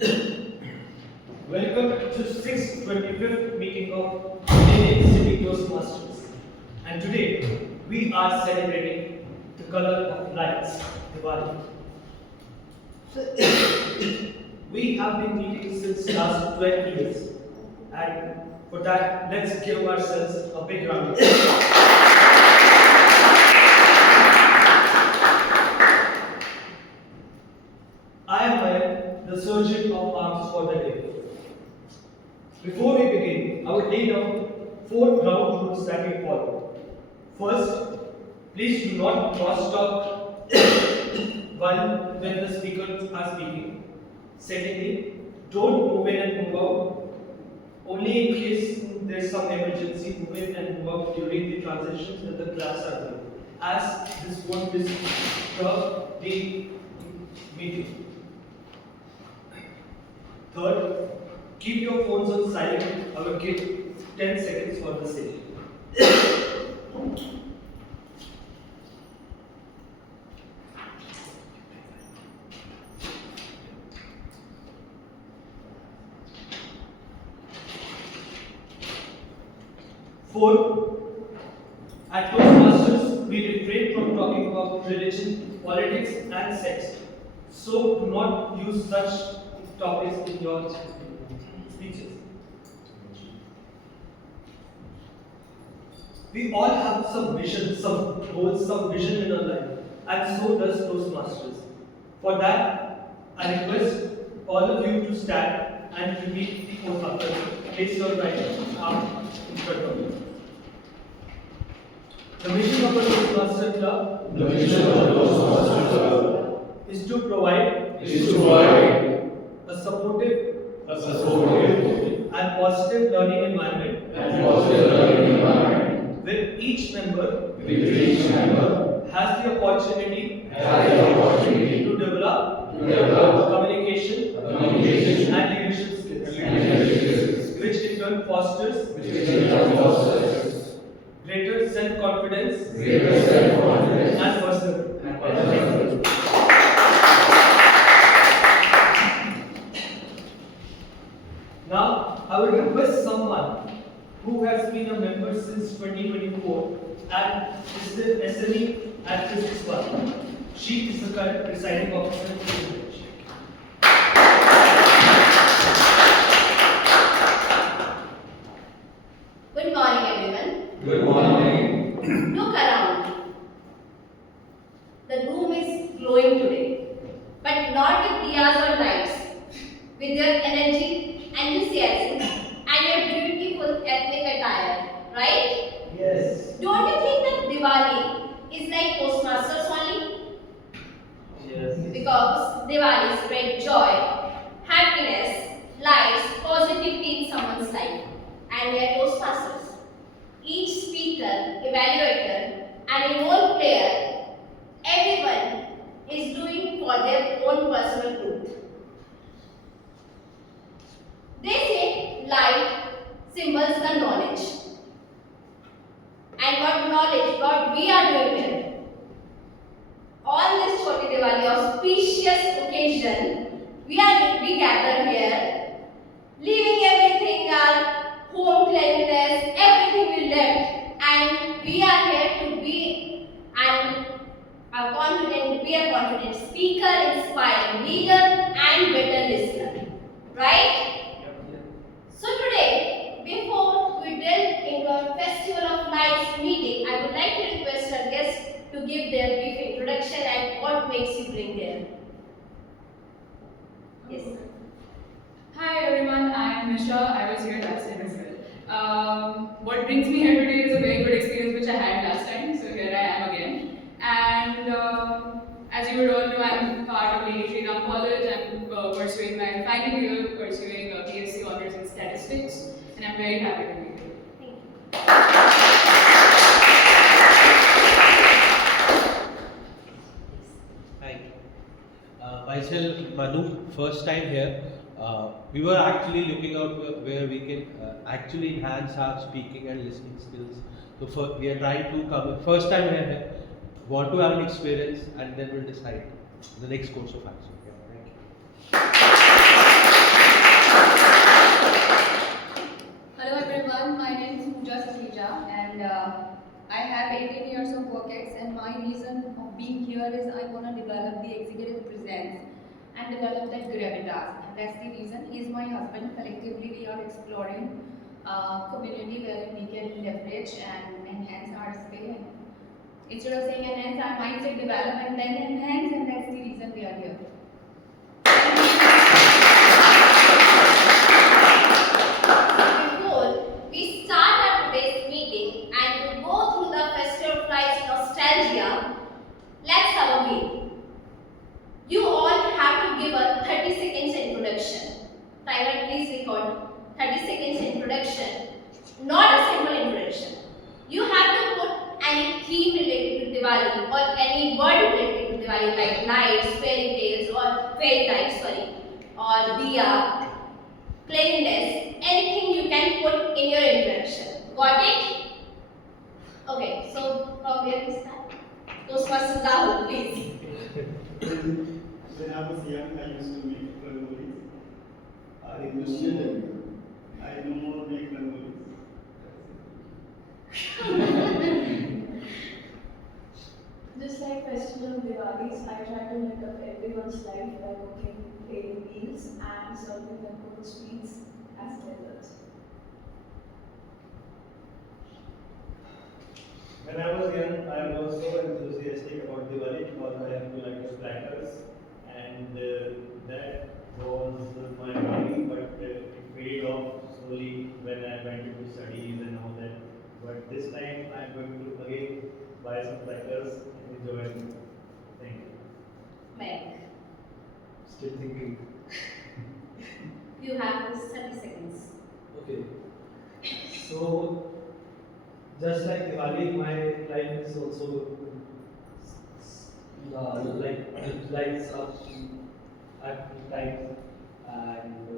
Welcome to 625th meeting of Millennium City Toastmasters. And today we are celebrating the color of lights, Diwali. We have been meeting since last 12 years, and for that, let's give ourselves a big round of applause. I am Mayan, the surgeon of arms for the day. Before we begin, I would lay down 4 ground rules that we follow. First, please do not cross talk when the speakers are speaking. Secondly, don't move in and move out. Only in case there's some emergency, move in and move out during the transitions when the class are doing, as this won't disturb the meeting. Third, keep your phones on silent. I will give 10 seconds for the same. Fourth, at Toastmasters, we refrain from talking about religion, politics, and sex. So do not use such topics in your speeches. We all have some vision, some goals, some vision in our life, and so does Toastmasters. For that, I request all of you to stand and repeat the oath after me. Place your right arm in front of you. The mission of a Toastmaster Club is to provide a supportive and positive learning environment where each member has the opportunity to develop communication and leadership skills, which in turn fosters greater self-confidence and personal. Now, I would request someone who has been a member since 2024 and is the SME at Physics 1. She is the current presiding officer. Good morning, everyone. Good morning. Look around. The room is glowing today, but not with diyas or lights. With your energy, enthusiasm, and your beautiful ethnic attire, right? Yes. Don't you think that Diwali is like Toastmasters only? Yes. Because Diwali spread joy, happiness, lights, positivity in someone's life. And we are Toastmasters. Each speaker, evaluator, and a role player, everyone is doing for their own personal growth. They say light symbols the knowledge. And what knowledge, what we are doing here. On this Choti Diwali auspicious occasion, we gather here, leaving everything, our home cleanliness, everything we left, and we are here to be a confident speaker, inspiring leader, and better listener. Right? So today, before we delve into our Festival of Lights meeting, I would like to request our guests to give their brief introduction and what makes you bring here. Yes. Hi everyone, I am Nisha. I was here last time as well. What brings me here today is a very good experience which I had last time, so here I am again. And as you would all know, I am part of Lady Shri Ram College. I am pursuing my final year, pursuing BSc Honours in Statistics, and I am very happy to be here. Thank you. Hi. Myself, Manu, first time here. We were actually looking out where we can actually enhance our speaking and listening skills. So we are trying to come. First time we are here. Want to have an experience, and then we'll decide the next course of action. Yeah, thank you. being here is I want to develop the executive presence and develop that gravitas. And that's the reason he is my husband. Collectively, we are exploring community wherein we can leverage and enhance our skill. Instead of saying enhance, I might say develop and then enhance, and that's the reason we are here. Before we start our today's meeting and to go through the festival flights nostalgia, let's have a game. You all have to give a 30 seconds introduction. Timer, please record 30 seconds introduction, not a simple introduction. You have to put any theme related to Diwali or any word related to Diwali like lights, fairy tales or fairy lights, or diya, cleanliness, anything you can put in your introduction. Got it? Okay, so from where we start? Toastmasters Rahul, please. When I was young, I used to make rangolis. I know more make rangolis. Just like festival Diwalis, I try to light up everyone's life by cooking daily meals and serving them cooked sweets as desserts. When I was young, I was so enthusiastic about Diwali because I have to light up crackers, and that was my hobby. But it faded off slowly when I went into studies and all that. But this time, I'm going to again buy some crackers and enjoy it. Thank you. Meg, Still thinking. you have this 30 seconds. Okay. So, just like Diwali, my life is also like lights up at times, and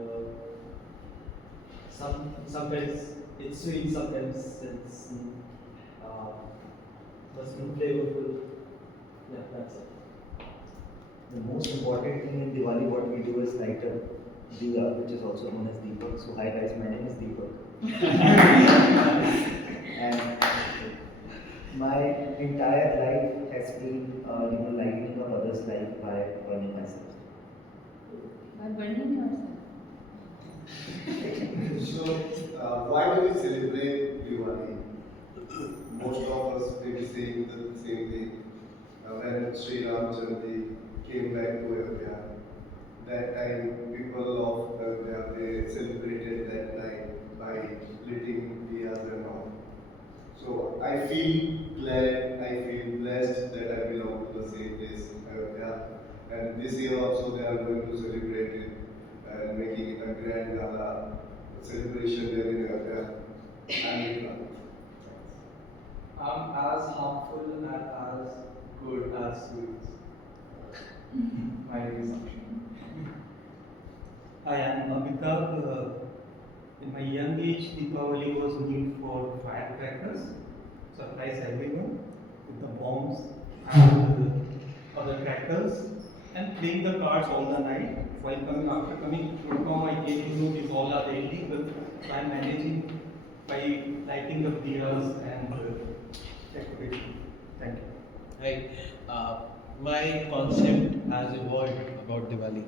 sometimes it's sweet, sometimes it's flavorful. Yeah, that's it. The most important thing in Diwali, what we do is light up diya, which is also known as Deepak. So hi guys, my name is Deepak. And my entire life has been, lighting up others' life by burning myself. By burning yourself. So, why do we celebrate Diwali? Most of us may be saying the same thing. When Sri Ramchandra came back to Ayodhya, that time people of Ayodhya, they celebrated that night by lighting diyas and all. So I feel glad, I feel blessed that I belong to the same place, Ayodhya. And this year also they are going to celebrate it and making it a grand gala celebration there in Ayodhya. And I'm as harmful and as good as sweets. My assumption. Hi, I'm Amitabh. In my young age, Deepavali was meant for firecrackers, surprise everyone with the bombs and other crackers, and playing the cards all the night. After coming to Gurgaon, I came to know these all are illegal. So I'm managing by lighting up diyas and decoration. Thank you. Right. My concept has evolved about Diwali.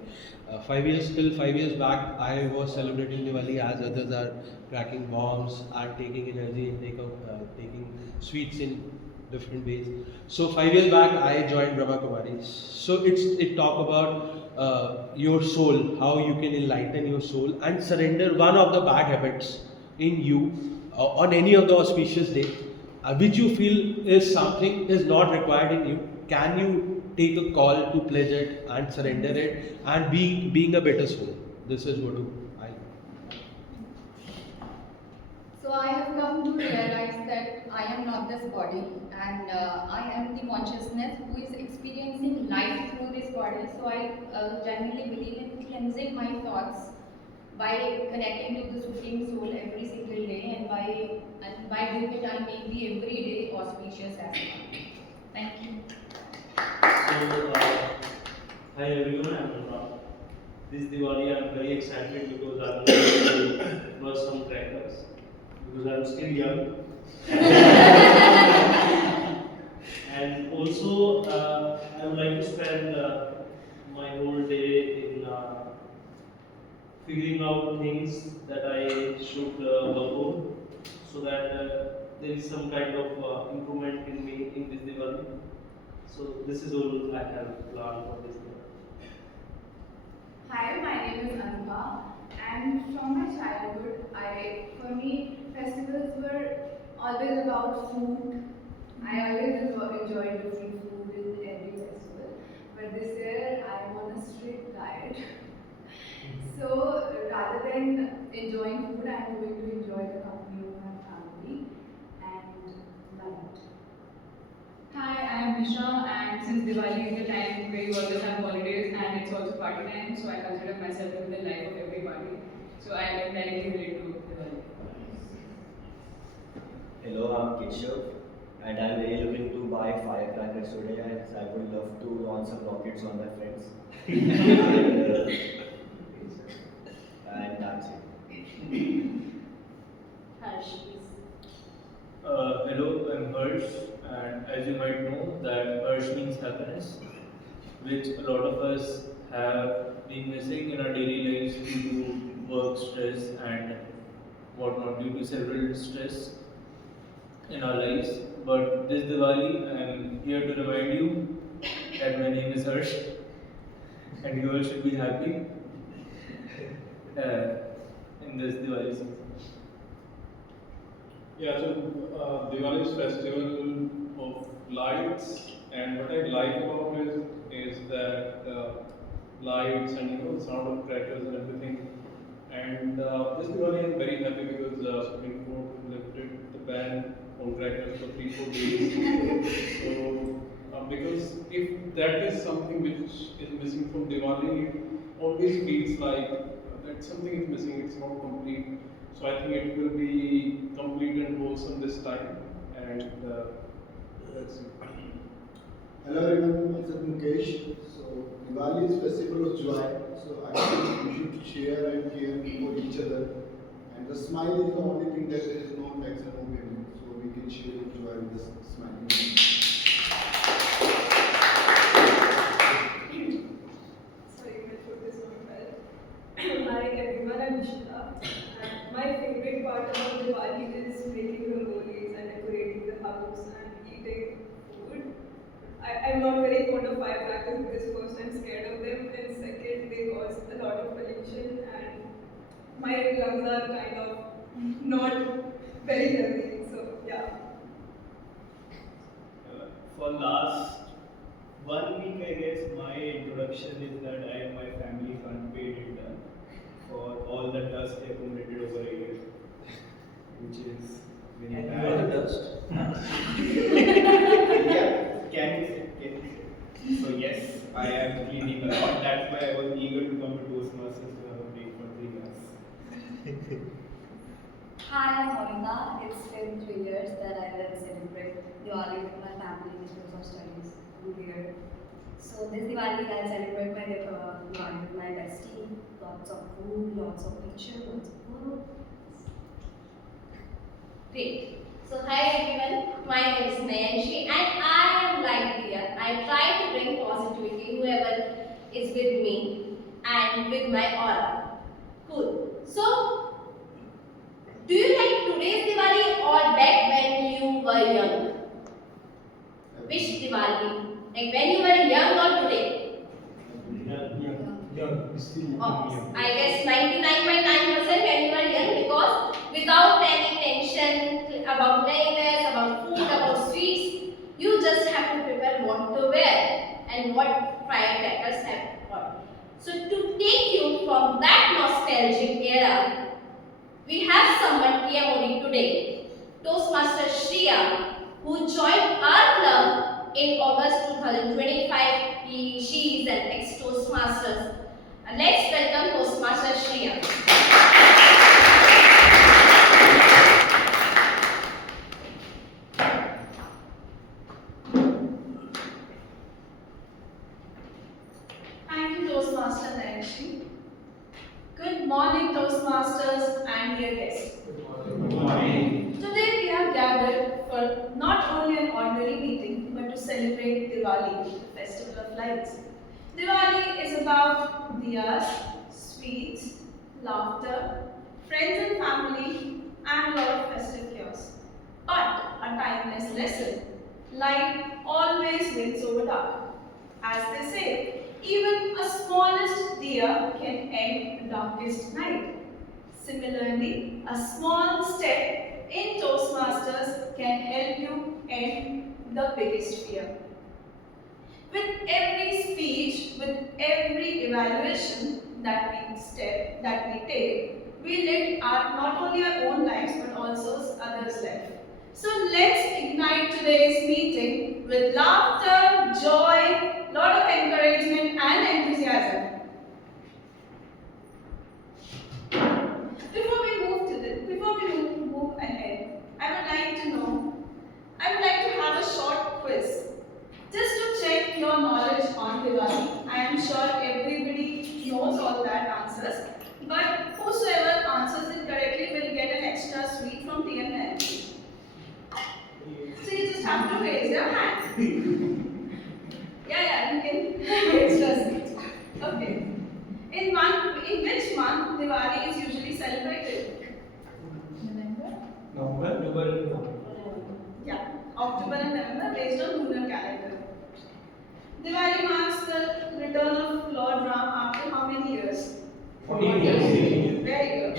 5 years back, I was celebrating Diwali as others are cracking bombs and taking energy intake of taking sweets in different ways. So 5 years back, I joined Brahma Kumaris. So it talk about your soul, how you can enlighten your soul and surrender one of the bad habits in you on any of the auspicious day, which you feel is something is not required in you. Can you take a call to pledge it and surrender it and being a better soul? This is what I. So I have come to realize that I am not this body, and I am the consciousness who is experiencing life through this body. So I genuinely believe in cleansing my thoughts by connecting to the Supreme Soul every single day, and by doing it, I make the everyday auspicious as well. Thank you. So, hi everyone, I'm Anurag. This Diwali I'm very excited because I'm going to burst some crackers because I'm still young. And also, I would like to spend my whole day in figuring out things that I should work on, so that there is some kind of improvement in me in this Diwali. So this is all I have planned for this Diwali. Hi, my name is Anubha, and from my childhood, for me, festivals were always about food. I always enjoyed different food in every festival, but this year I am on a strict diet. So rather than enjoying food, I am going to enjoy the company of my family and love it. Hi, I am Nisha, and since Diwali is the time where you always have holidays and it's also party time, so I consider myself in the life of every party. So I am directly related to Diwali. Hello, I'm Keshav, and I'm really looking to buy firecrackers today, as I would love to launch some rockets on my friends. And that's it. Harsh. Hello, I'm Harsh, and as you might know, that Harsh means happiness, which a lot of us have been missing in our daily lives due to work stress and whatnot, due to several stress in our lives. But this Diwali, I'm here to remind you that my name is Harsh, and you all should be happy in this Diwali season. Yeah, so Diwali is festival of lights, and what I like about it is that lights and the sound of crackers and everything. And this Diwali I'm very happy because Supreme Court lifted the ban on crackers for 3-4 days. So because if that is something which is missing from Diwali, it always feels like that something is missing. It's not complete. So I think it will be complete and wholesome this time, and let's see. Hello everyone, myself Mukesh. So Diwali is festival of joy. So I think we should share and care for each other. And the smile is the only thing that there is no maximum payment. So we can share and joy with the smiling. Sorry, my throat is not well. Hi everyone, I'm Nishita. And my favorite part about Diwali is making rangolis and decorating the house and eating food. I'm not very fond of firecrackers because first I'm scared of them, and second they cause a lot of pollution and my lungs are kind of not very healthy. So yeah. For last 1 week, I guess my introduction is that I and my family unpaid intern for all the dust accumulated over a year, which is very And bad. you are the dust. Yeah, can you say? So yes, I am cleaning a lot. That's why I was eager to come to Toastmasters to have a break for 3 months. Hi, I'm Monica. It's been 3 years that I will celebrate Diwali with my family because of studies over here. So this Diwali I'll celebrate my Diwali with my bestie. Lots of food, lots of pictures, lots of food. Great. So hi everyone, my name is Nayanshi and I am like Dia. I try to bring positivity whoever is with me and with my aura. Cool. So do you like today's Diwali or back when you were young? Which Diwali? Like when you were young or today? Oh, I guess 99.9% when you were young, because without any tension about cleanliness, about food, about sweets, you just have to prepare what to wear and what firecrackers have got. So to take you from that nostalgic era, we have someone TMOD today, Toastmaster Shriya, who joined our club in August 2025. She is an ex-Toastmasters. Let's welcome Toastmaster Shriya. Thank you, Toastmaster Nayanshi. Good morning, Toastmasters and dear guests. Good morning. Today we have gathered for not only an ordinary meeting but to celebrate lights. Diwali is about diyas, sweets, laughter, friends and family, and a lot of festive chaos. But a timeless lesson. Light always wins over dark. As they say, even a smallest diya can end the darkest night. Similarly, a small step in Toastmasters can help you end the biggest fear. With every speech, with every evaluation that we take, we lead our not only our own lives but also others' lives. So let's ignite today's meeting with laughter, joy, lot of encouragement and enthusiasm. Before we move ahead, I would like to have a short quiz. Just to check your knowledge on Diwali. I am sure everybody knows all that answers. But whosoever answers it correctly will get an extra sweet from TMN. So you just have to raise your hand. Yeah, you can extra sweet. Okay. In which month Diwali is usually celebrated? November. Yeah, October and November based on lunar calendar. Diwali marks the return of Lord Ram after how many years? 14 years. Very good.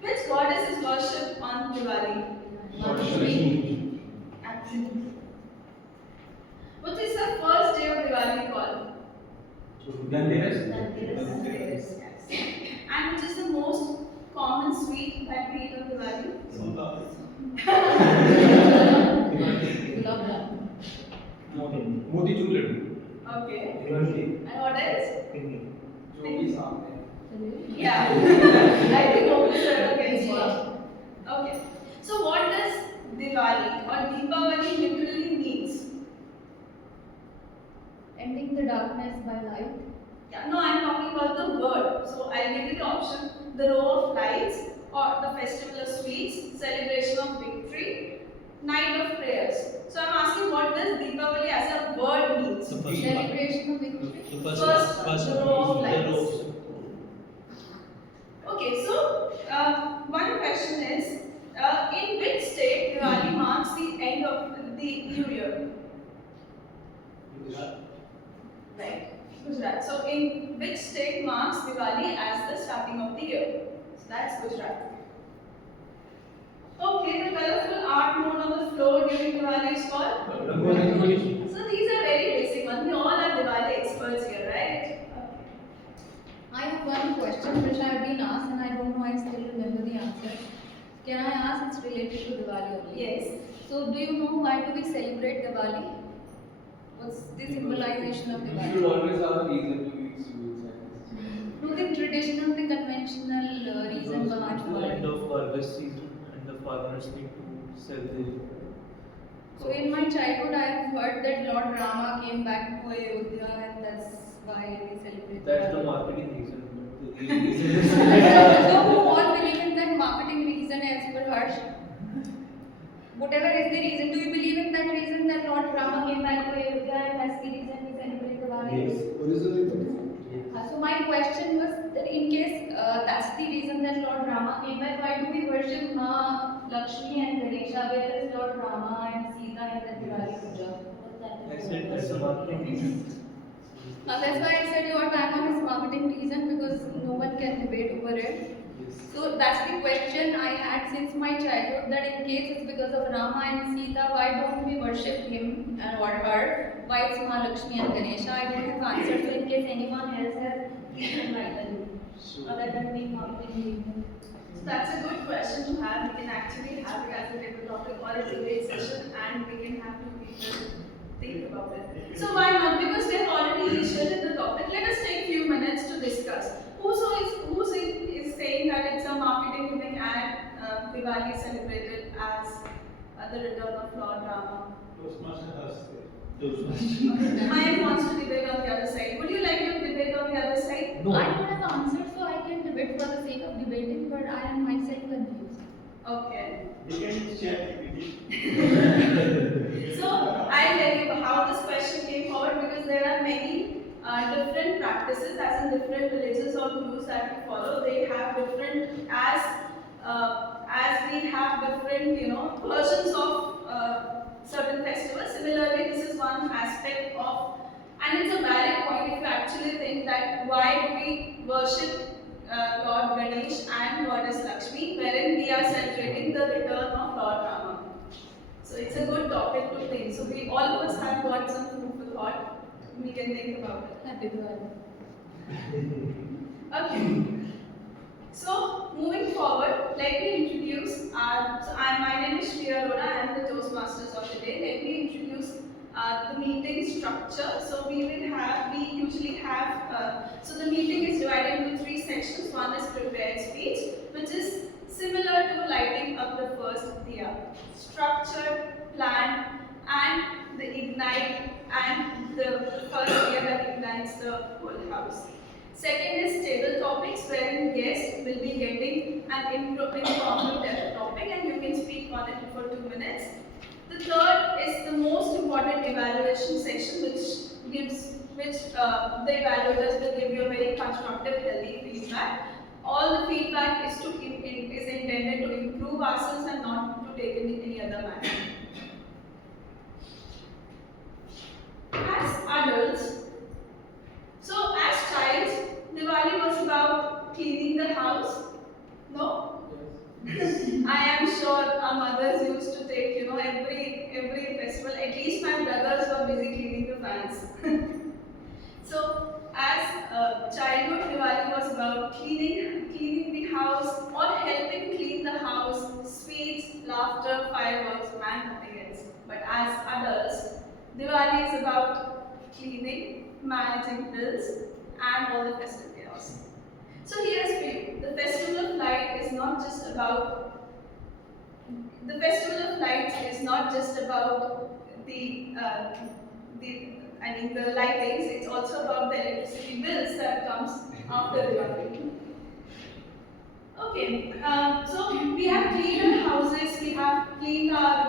Which goddess is worshipped on Diwali? Lakshmi. Absolutely. What is the first day of Diwali called? Dhanteras. Yes. And which is the most common sweet that we eat on Diwali? Motichur laddu. Okay. Diwali. And what else? Pinki. Yeah. I think almost against one. Okay. So what does Diwali or Deepavali literally means? Ending the darkness by light. Yeah, no, I'm talking about the word. So I'll give you the option: the row of lights, or the festival of sweets, celebration of victory, night of prayers. So I'm asking, what does Deepavali as a word means? The first Celebration of victory. First, the row of lights. Okay, so one question is, in which state Diwali marks the end of the new year? Right, Gujarat. So in which state marks Diwali as the starting of the year? So that's Gujarat. Okay, the colorful art mode on the floor during Diwali is called? Rangoli. So these are very basic ones. We all are Diwali experts here, right? I have one question which I have been asked and I don't know, I still remember the answer. Can I ask? It's related to Diwali only. Yes. So do you know why do we celebrate Diwali? What's the symbolization of You Diwali? should always have a reason to eat sweets. No, the traditional, the conventional reason behind It's the end Diwali. of harvest season and the farmers need to sell their. So in my childhood I have heard that Lord Rama came back to Ayodhya and that's why we celebrate That's the Diwali. marketing reason. But the real reason is So who all believe in that marketing reason as per Harsh? Whatever is the reason, do you believe in that reason that Lord Rama came back to Ayodhya and that's the reason we celebrate Diwali? Yes. Originally, So my question was that in case that's the reason that Lord Rama came back, why do we worship Ma, Lakshmi and Ganesha? Where is Lord Rama and Sita in the Diwali Puja? I said that's the marketing reason. That's why I said your time is marketing reason because no one can debate over it. So that's the question I had since my childhood that in case it's because of Rama and Sita, why don't we worship him or her? Why it's Mahalakshmi and Ganesha? I don't have answer. So in case anyone else has, please enlighten me. Other than being marketing reason. So that's a good question to have. We can actually have it as a debate topic or a debate session, and we can have two people think about it. So why not? Because we have already initiated the topic. Let us take a few minutes to discuss. Who is saying that it's a marketing gimmick and Diwali is celebrated as the return of Lord Rama? Mayank wants to debate on the other side. Would you like to debate on the other side? No. I don't have answer, so I can debate for the sake of debating, but I am myself confused. Okay. You can share So I'll tell you how this question came forward because there are many different practices, as in different religions or gurus that we follow. They have different as we have different versions of certain festivals. Similarly, this is one aspect of, and it's a valid point if you actually think that why do we worship Lord Ganesh and Goddess Lakshmi, wherein we are celebrating the return of Lord Rama. So it's a good topic to think. So we all of us have got some food for thought. We can think about it. Happy Diwali. Okay. So moving forward, let me introduce my name is Shriya Arora. I am the Toastmasters of the day. Let me introduce the meeting structure. So we usually have, so the meeting is divided into 3 sections. One is prepared speech, which is similar to lighting up the first diya. Structured, planned, and the ignite, and the first diya that ignites the whole house. Second is table topics, wherein guests will be getting an informal topic and you can speak on it for 2 minutes. The third is the most important evaluation section, which the evaluators will give you a very constructive, healthy feedback. All the feedback is intended to improve ourselves and not to take in any other manner. As adults, so as child, Diwali was about cleaning the house. No? Yes. I am sure our mothers used to take, every festival. At least my brothers were busy cleaning the fans. So, as childhood, Diwali was about cleaning the house or helping clean the house, sweets, laughter, fireworks, and nothing else. But as adults, Diwali is about cleaning, managing bills, and all the festive chaos. So here's for you. The Festival of Light is not just about the lightings. It's also about the electricity bills that comes after Diwali. Okay, so we have cleaned our houses, we have cleaned our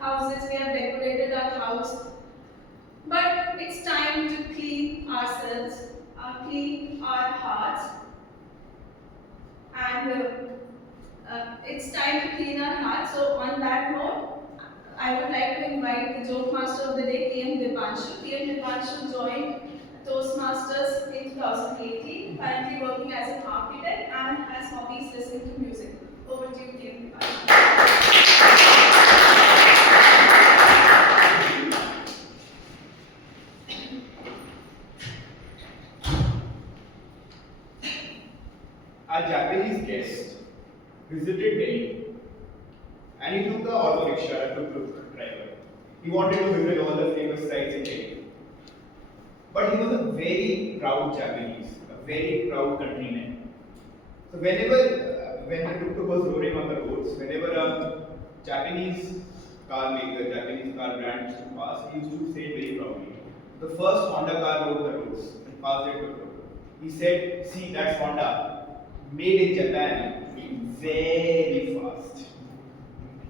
houses, we have decorated our house. But it's time to clean ourselves, clean our hearts, and it's time to clean our hearts. So on that note, I would like to invite the joke master of the day, T.M. Dipanshu. T.M. Dipanshu joined Toastmasters in 2018, currently working as an architect and has hobbies listening to music. Over to you, T.M. Dipanshu. A Japanese guest visited Delhi and he took the auto rickshaw and took driver. He wanted to visit all the famous sites in Delhi. But he was a very proud Japanese, a very proud countryman. So when the tuk-tuk was roaring on the roads, whenever a Japanese car maker, Japanese car brand used to pass, he used to say it very proudly. The first Honda car rode the roads and passed it tuk-tuk. He said, "See, that's Honda. Made in Japan, very fast."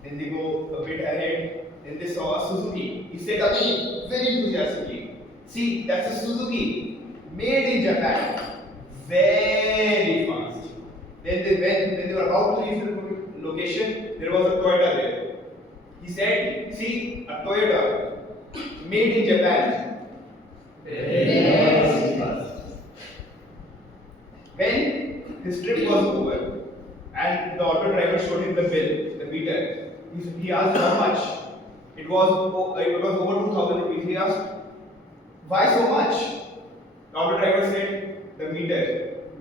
Then they go a bit ahead, then they saw a Suzuki. He said again, very enthusiastically, "See, that's a Suzuki, made in Japan, very fast." Then they were about to leave the location, there was a Toyota there. He said, "See, a Toyota, made in Japan, very fast." When his trip was over and the auto driver showed him the bill, the meter, he asked how much. It was over 2,000 rupees. He asked, "Why so much?" The auto driver said, "The meter,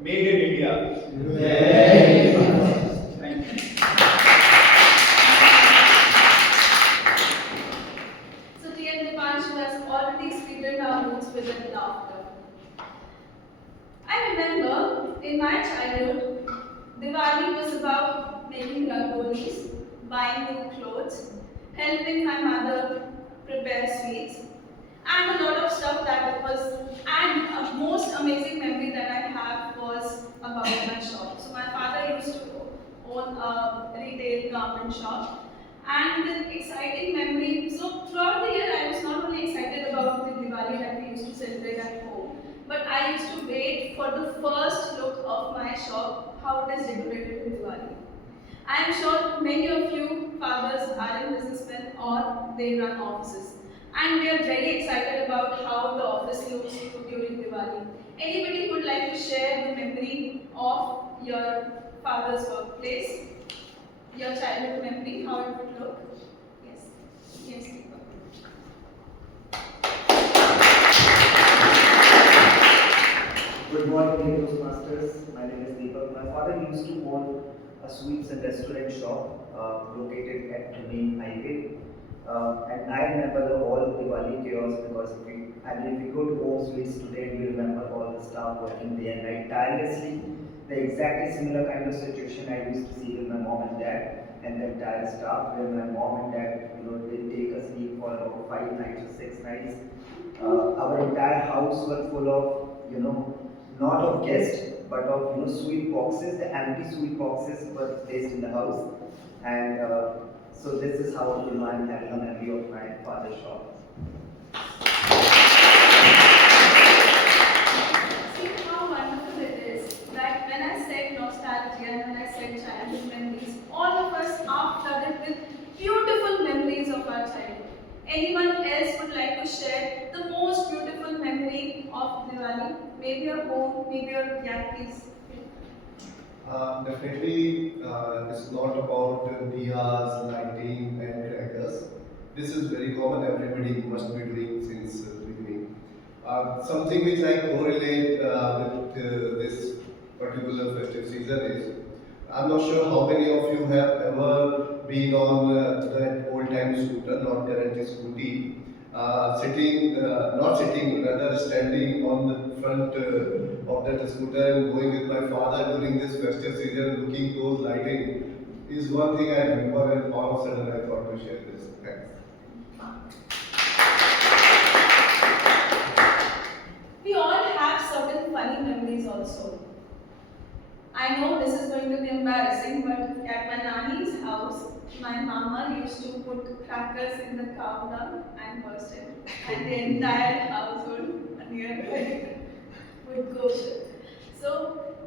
made in India." Very fast. Thank you. So T.M. Dipanshu has already sweetened our moods with his laughter. I remember in my childhood, Diwali was about making rangolis, buying new clothes, helping my mother prepare sweets, and a lot of stuff that was, and a most amazing memory that I have was about my shop. So my father used to own a retail garment shop, and with exciting memory. So throughout the year, I was not only excited about the Diwali that we used to celebrate at home, but I used to wait for the first look of my shop, how it is decorated with Diwali. I am sure many of you fathers are in businessmen or they run offices. And we are very excited about how the office looks during Diwali. Anybody who would like to share the memory of your father's workplace? Your childhood memory, how it would look? Yes. Yes, Deepak. Good morning, dear Toastmasters. My name is Deepak. My father used to own a sweets and restaurant shop located at the main highway. And I remember all Diwali chaos because if we go to home sweets today, we remember all the staff working day and night tirelessly. The exactly similar kind of situation I used to see with my mom and dad and the entire staff, where my mom and dad, they take us leave for about 5 nights or 6 nights. Our entire house were full of, not of guests, but of sweet boxes. The empty sweet boxes were placed in the house, and so this is how I'm having a memory of my father's shop. See how wonderful it is that when I said nostalgia and when I said childhood memories, all of us are flooded with beautiful memories of our childhood. Anyone else would like to share the most beautiful memory of Diwali? Maybe your home, maybe your Yankees. Definitely, it's not about diyas, lighting, and crackers. This is very common. Everybody must be doing since the beginning. Something which I correlate with this particular festive season is, I'm not sure how many of you have ever been on that old-time scooter, not currently scooty, not sitting, rather standing on the front of that scooter and going with my father during this festive season, looking those lighting is one thing I remember, and all of a sudden I thought to share this. Thanks. We all have certain funny memories also. I know this is going to be embarrassing, but at my nanny's house, my mama used to put crackers in the countdown and burst it, and the entire household nearby would go shit. So,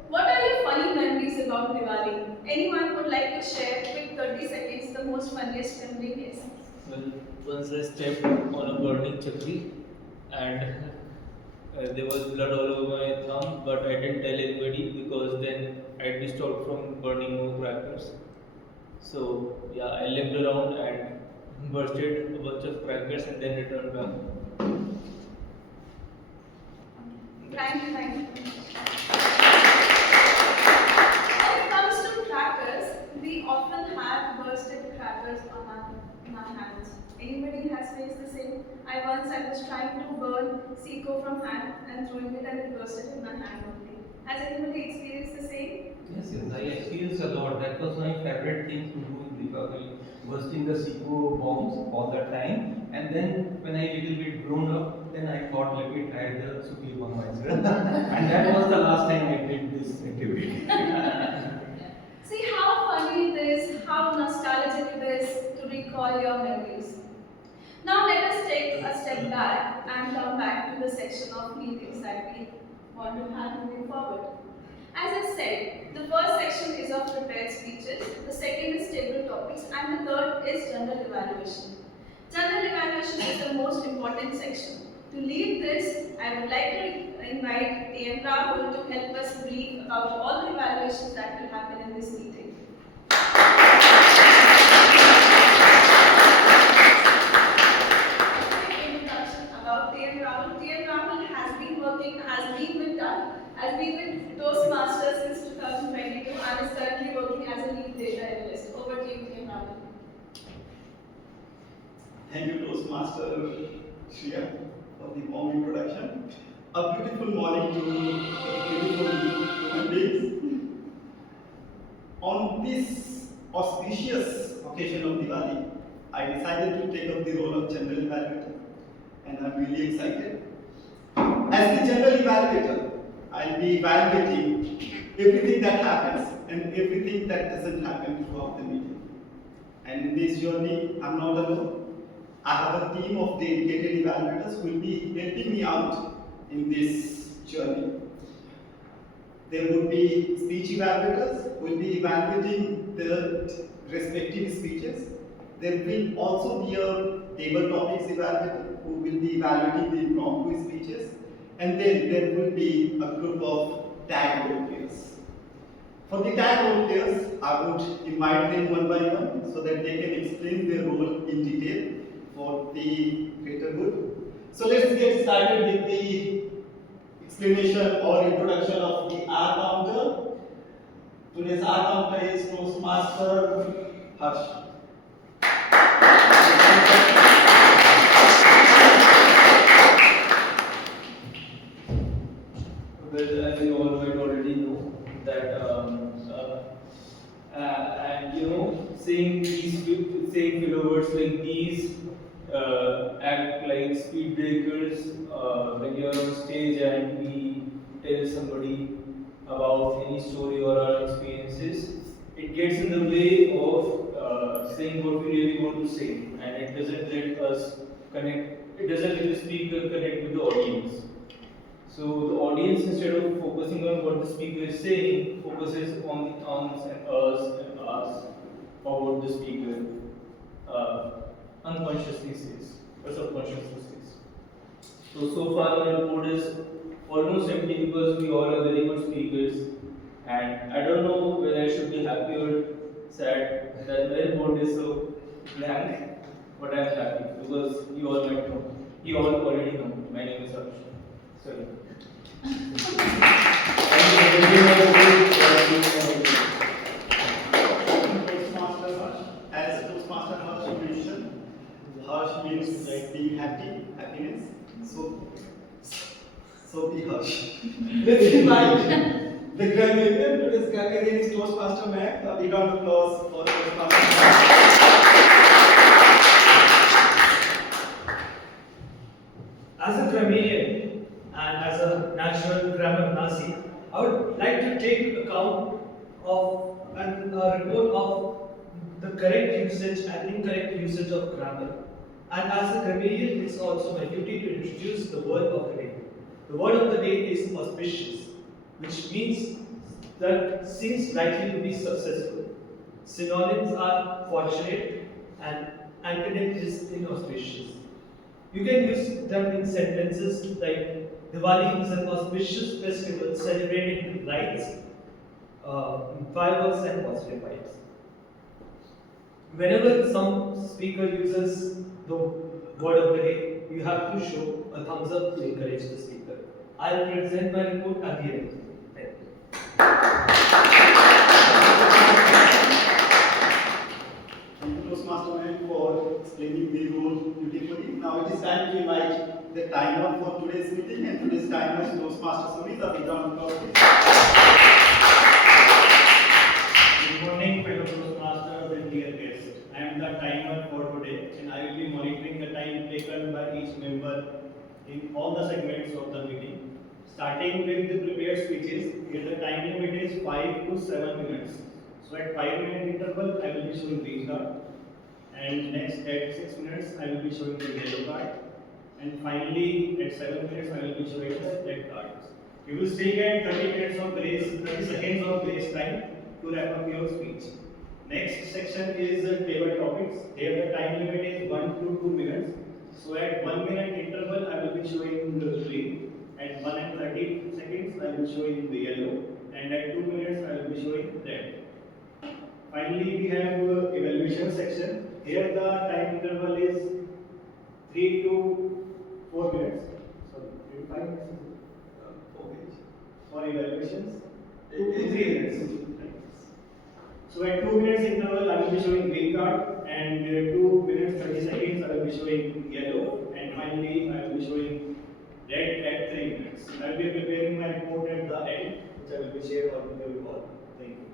what are your funny memories about Diwali? Anyone would like to share quick 30 seconds the most funniest memory? Yes. Well, once I stepped on a burning chakri and there was blood all over my thumb, but I didn't tell anybody because then I'd be stopped from burning more crackers. So yeah, I limped around and bursted a bunch of crackers and then returned back. Thank you, thank you. When it comes to crackers, we often have bursted crackers on our hands. Anybody has faced the same? I was trying to burn Seco from hand and throwing it and it bursted in my hand only. Has anybody experienced the same? Yes, I experienced a lot. That was my favorite thing to do in Deepavali, bursting the Seco bombs all the time. And then when I little bit grown up, then I thought, let me try the Suki bomb myself. And that was the last time I did this activity. See how funny it is, how nostalgic it is to recall your memories. Now let us take a step back and come back to the section of meetings that we want to have moving forward. As I said, the first section is of prepared speeches, the second is table topics, and the third is general evaluation. General evaluation is the most important section. To lead this, I would like to invite TM Rahul to help us brief about all the evaluations that will happen in this meeting. About TM Rahul. TM Rahul has been with Toastmasters since 2022 and is currently working as a lead data analyst. Over to you, TM Rahul. Thank you, Toastmaster Shreya, for the warm introduction. A beautiful morning to beautiful human beings. On this auspicious occasion of Diwali, I decided to take up the role of general evaluator, and I'm really excited. As the general evaluator, I'll be evaluating everything that happens and everything that doesn't happen throughout the meeting. And in this journey, I'm not alone. I have a team of dedicated evaluators who will be helping me out in this journey. There would be speech evaluators who will be evaluating the respective speeches. There will also be a table topics evaluator who will be evaluating the impromptu speeches. And then there will be a group of tag role players. For the tag role players, I would invite them one by one so that they can explain their role in detail for the greater good. So let's get started with the explanation or introduction of the R counter. Today's R counter is Toastmaster Harsh. Well, as you all might already know, that and saying filler words like these act like speed breakers when you're on stage and we tell somebody about any story or our experiences. It gets in the way of saying what we really want to say, and it doesn't let us connect. It doesn't let the speaker connect with the audience. So the audience, instead of focusing on what the speaker is saying, focuses on the ons and us or what the speaker unconsciously says or subconsciously says. So far my report is almost empty because we all are very good speakers, and I don't know whether I should be happy or sad that my report is so blank, but I'm happy because you all might know. You all already know. My name is Harsh. Sorry. Toastmaster Harsh. As Toastmaster Harsh mentioned, Harsh means being happy, happiness. So be Harsh. Let's invite the grammarian. Today's grammarian is Toastmaster Mac. A big round of applause for Toastmaster Mac. As a grammarian and as a natural grammar Nazi, I would like to take account of a report of the correct usage and incorrect usage of grammar. And as a grammarian, it's also my duty to introduce the word of the day. The word of the day is auspicious, which means that seems likely to be successful. Synonyms are fortunate and antonym is inauspicious. You can use them in sentences like Diwali is an auspicious festival celebrated with lights, fireworks and positive vibes. Whenever some speaker uses the word of the day, you have to show a thumbs up to encourage the speaker. I will present my report at the end. Thank you. Thank you, Toastmaster Man, for explaining the rule beautifully. Now it is time to invite the timer for today's meeting, and today's timer is Toastmaster Sumit. A big round of applause, please. Good morning, fellow Toastmasters and dear guests. I am the timer for today, and I will be monitoring the time taken by each member in all the segments of the meeting. Starting with the prepared speeches, here the time limit is 5 to 7 minutes. So at 5-minute interval, I will be showing green card, and next at 6 minutes, I will be showing the yellow card, and finally at 7 minutes, I will be showing the red cards. You will still get 30 seconds of grace time to wrap up your speech. Next section is table topics. Here the time limit is 1 to 2 minutes. So at 1 minute interval, I will be showing the green. At 1 and 30 seconds, I will be showing the yellow. And at 2 minutes, I will be showing red. Finally, we have evaluation section. Here the time interval is 3 to 4 minutes. Sorry, 3 to 5 minutes. Okay. For evaluations, 2 to 3 minutes. So at 2 minutes interval, I will be showing green card, and 2 minutes 30 seconds, I will be showing yellow, and finally I will be showing red at 3 minutes. I will be preparing my report at the end, which I will be shared with you all. Thank you.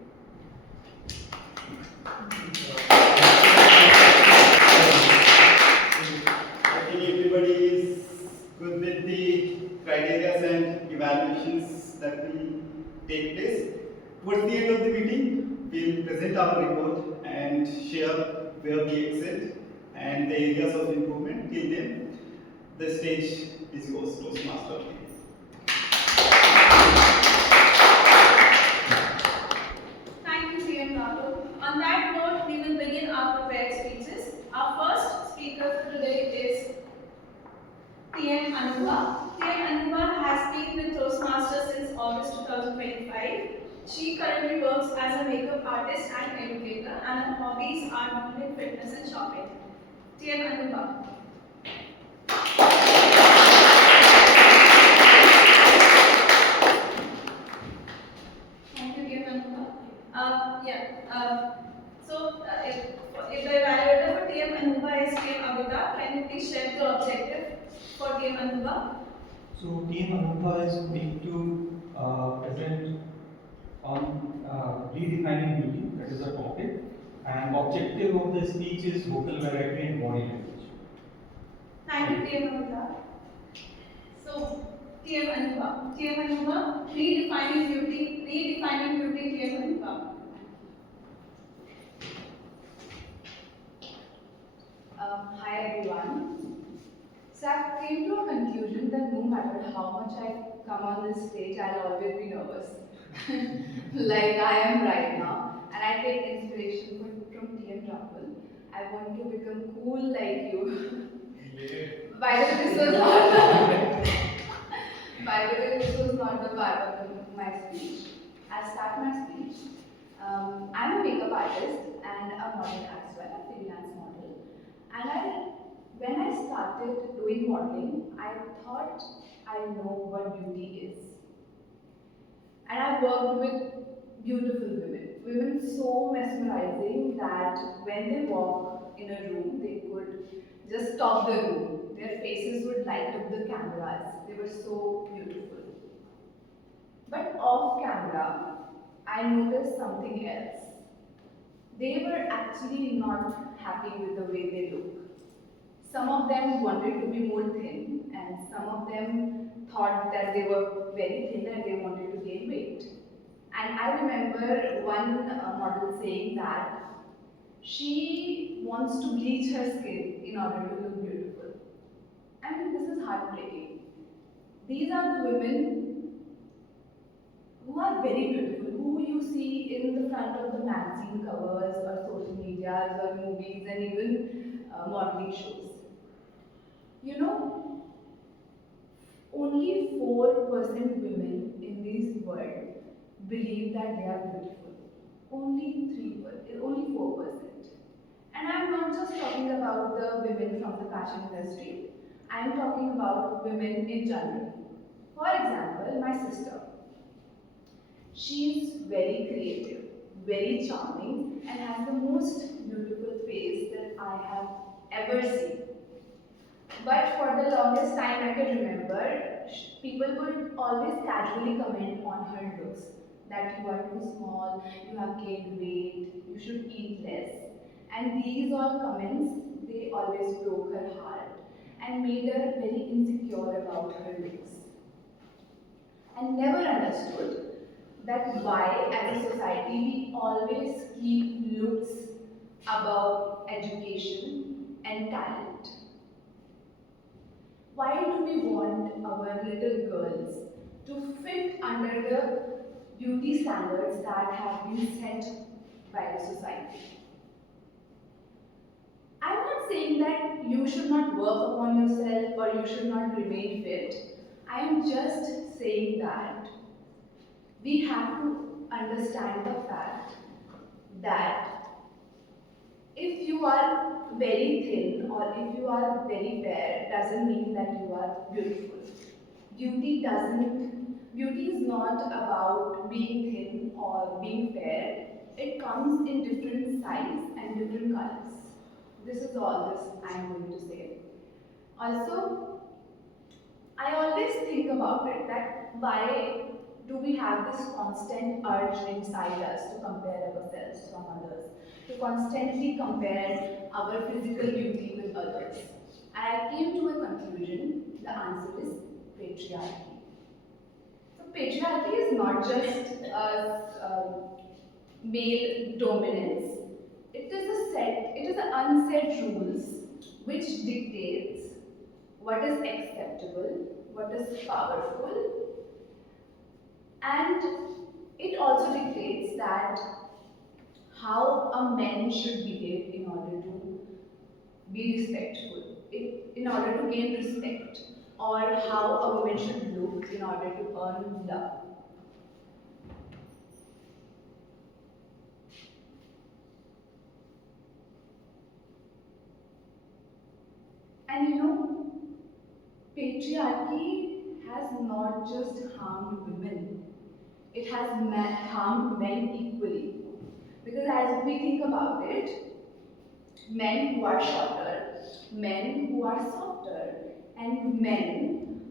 I think everybody is good with the criteria and evaluations that will take place. Towards the end of the meeting, we'll present our report and share where we excel and the areas of improvement. Till then, the stage is yours, Toastmaster. Thank you, CM Babu. On that note, we will begin our prepared speeches. Our first speaker for today is TM Anuba. TM Anuba has been with Toastmasters since August 2025. She currently works as a makeup artist and educator, and her hobbies are music, fitness, and shopping. TM Anuba. Thank you, TM Anuba. If the evaluator for TM Anuba is TM Abita, can you please share the objective for TM Anuba? So Team Anupa is going to present on redefining beauty, that is the topic, and objective of the speech is vocal variety and body language. Thank you, TM Abita. So, TM Anuba. TM Anuba, redefining beauty, TM Anuba. Hi everyone. So I came to a conclusion that no matter how much I come on this stage, I'll always be nervous. Like I am right now. And I take inspiration from TM Rahul. I want to become cool like you. By the way, this was not by the way, this was not the part of my speech. I'll start my speech. I'm a makeup artist and a model as well, a freelance model. And when I started doing modeling, I thought I know what beauty is. And I worked with beautiful women so mesmerizing that when they walk in a room, they could just stop the room. Their faces would light up the cameras. They were so beautiful. But off camera, I noticed something else. They were actually not happy with the way they look. Some of them wanted to be more thin, and some of them thought that they were very thin and they wanted to gain weight. And I remember one model saying that she wants to bleach her skin in order to look beautiful. I mean, this is heartbreaking. These are the women who are very beautiful, who you see in the front of the magazine covers or social medias or movies and even modeling shows. You know, only 4% women in this world believe that they are beautiful. Only 4%. And I'm not just talking about the women from the fashion industry. I'm talking about women in general. For example, my sister. She's very creative, very charming, and has the most beautiful face that I have ever seen. But for the longest time I can remember, people would always casually comment on her looks. That you are too small, you have gained weight, you should eat less. And these all comments, they always broke her heart and made her very insecure about her looks. And never understood that why as a society we always keep looks above education and talent. Why do we want our little girls to fit under the beauty standards that have been set by the society? I'm not saying that you should not work upon yourself or you should not remain fit. I am just saying that we have to understand the fact that if you are very thin or if you are very fair, doesn't mean that you are beautiful. Beauty is not about being thin or being fair. It comes in different size and different colors. This is all this I am going to say. Also, I always think about it that why do we have this constant urge inside us to compare ourselves from others, to constantly compare our physical beauty with others? And I came to a conclusion, the answer is patriarchy. So patriarchy is not just male dominance, it is an unsaid rules which dictates what is acceptable, what is powerful, and it also dictates that how a man should behave in order to be respectful, in order to gain respect, or how a woman should look in order to earn love. And patriarchy has not just harmed women, it has harmed men equally. Because as we think about it, men who are shorter, men who are softer, and men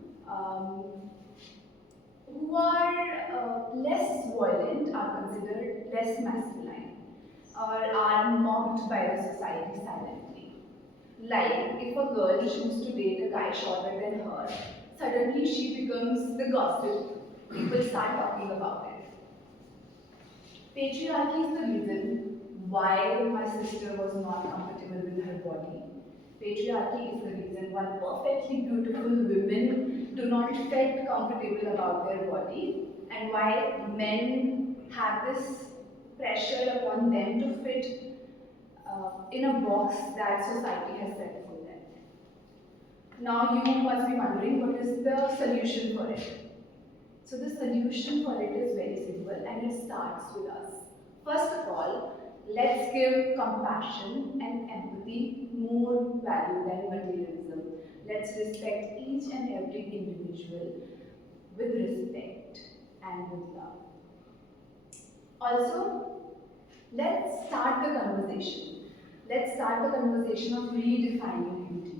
who are less violent are considered less masculine or are mocked by the society silently. Like if a girl chooses to date a guy shorter than her, suddenly she becomes the gossip. People start talking about it. Patriarchy is the reason why my sister was not comfortable with her body. Patriarchy is the reason why perfectly beautiful women do not feel comfortable about their body, and why men have this pressure upon them to fit in a box that society has set for them. Now you must be wondering what is the solution for it. So the solution for it is very simple and it starts with us. First of all, let's give compassion and empathy more value than materialism. Let's respect each and every individual with respect and with love. Also, let's start the conversation. Let's start the conversation of redefining beauty.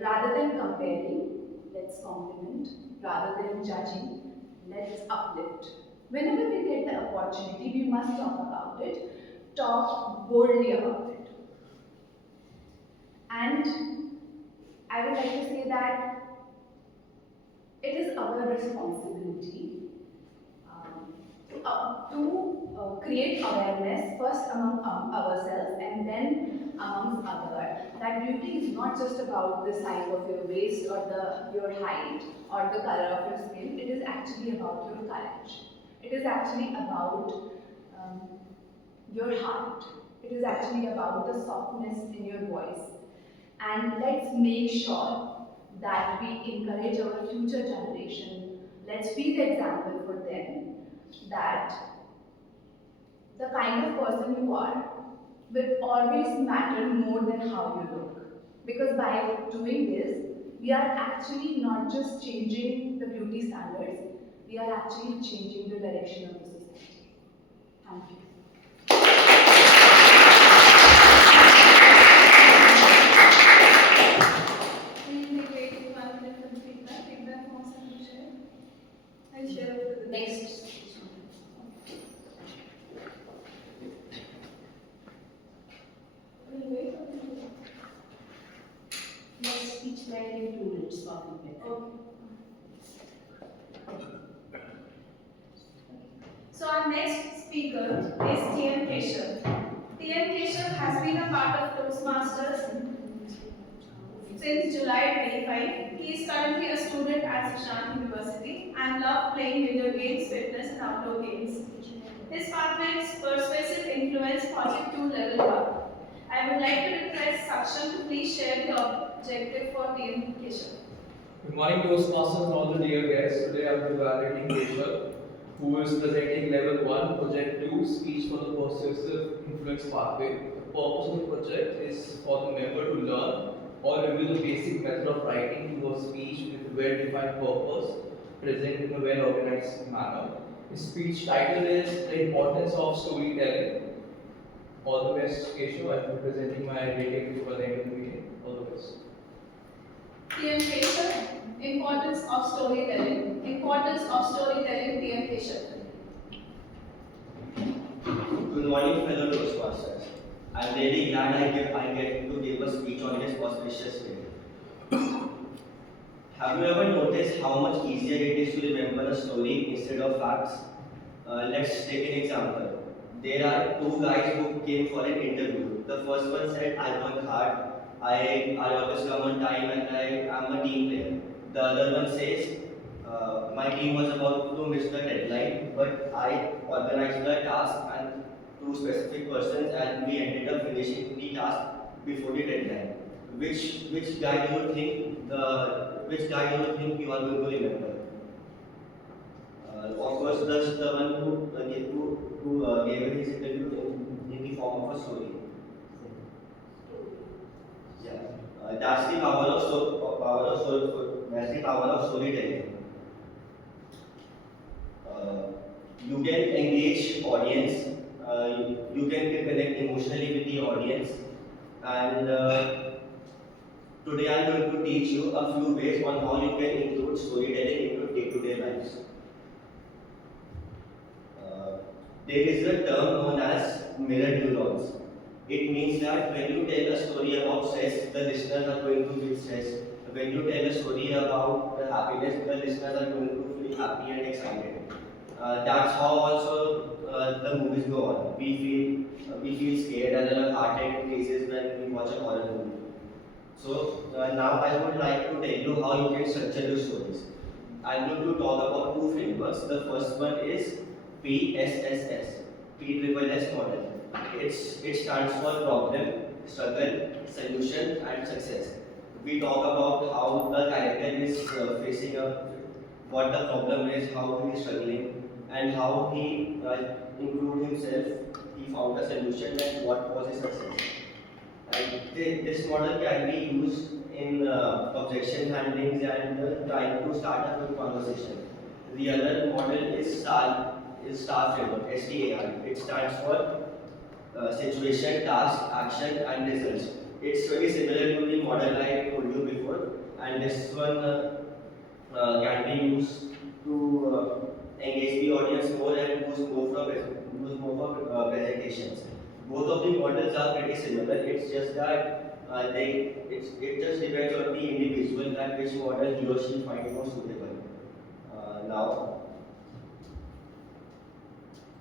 Rather than comparing, let's compliment. Rather than judging, let's uplift. Whenever we get the opportunity, we must talk about it, talk boldly about it. And I would like to say that it is our responsibility to create awareness first among ourselves and then amongst others, that beauty is not just about the size of your waist or your height or the color of your skin. It is actually about your courage. It is actually about your heart. It is actually about the softness in your voice. And let's make sure that we encourage our future generation. Let's be the example for them that the kind of person you are will always matter more than how you look. Because by doing this, we are actually not just changing the beauty standards, we are actually changing the direction of the society. Thank you. I'll share with the Next. Next speech slide in 2 minutes, probably. So our next speaker is T.M. Keshav. T.M. Keshav has been a part of Toastmasters since July 25. He is currently a student at Sushant University and loves playing video games, fitness and outdoor games. His pathways persuasive influence Project 2 Level 1. I would like to request Saksham to please share the objective for T.M. Keshav. Good morning, Toastmasters and all the dear guests. Today I am evaluating Keshav, who is presenting level 1, project 2, speech for the persuasive influence pathway. The purpose of the project is for the member to learn or review the basic method of writing through a speech with a well-defined purpose, present in a well-organized manner. His speech title is The Importance of Storytelling. All the best, Keshav. I will be presenting my rating before the end of the meeting. All the best. T.M. Keshav, importance of storytelling. Importance of storytelling, T.M. Keshav. Good morning, fellow Toastmasters. I'm really glad I get to give a speech on this auspicious day. Have you ever noticed how much easier it is to remember a story instead of facts? Let's take an example. There are two guys who came for an interview. The first one said, I work hard, I always come on time, and I am a team player. The other one says, my team was about to miss the deadline, but I organized the task and two specific persons, and we ended up finishing the task before the deadline. Which guy do you think you are going to remember? Of course, that's the one who gave his interview in the form of a story. Yeah, that's the that's the power of storytelling. You can engage audience. You can connect emotionally with the audience, and today I'm going to teach you a few ways on how you can include storytelling into day-to-day lives. There is a term known as mirror neurons. It means that when you tell a story about stress, the listeners are going to feel stress. When you tell a story about the happiness, the listeners are going to feel happy and excited. That's how also the movies go on. We feel scared and our heart rate increases when we watch a horror movie. So now I would like to tell you how you can structure your stories. I'm going to talk about two frameworks. The first one is PSSS, P-triple-S model. It stands for problem, struggle, solution, and success. We talk about how the character is facing up, what the problem is, how he is struggling, and how he improved himself. He found a solution, and what was his success. And this model can be used in objection handlings and trying to start a good conversation. The other model is STAR framework, STAR. It stands for situation, task, action, and results. It's very similar to the model I told you before, and this one can be used to engage the audience more and use more for presentations. Both of the models are pretty similar. It's just that it just depends on the individual that which model he or she finds more suitable.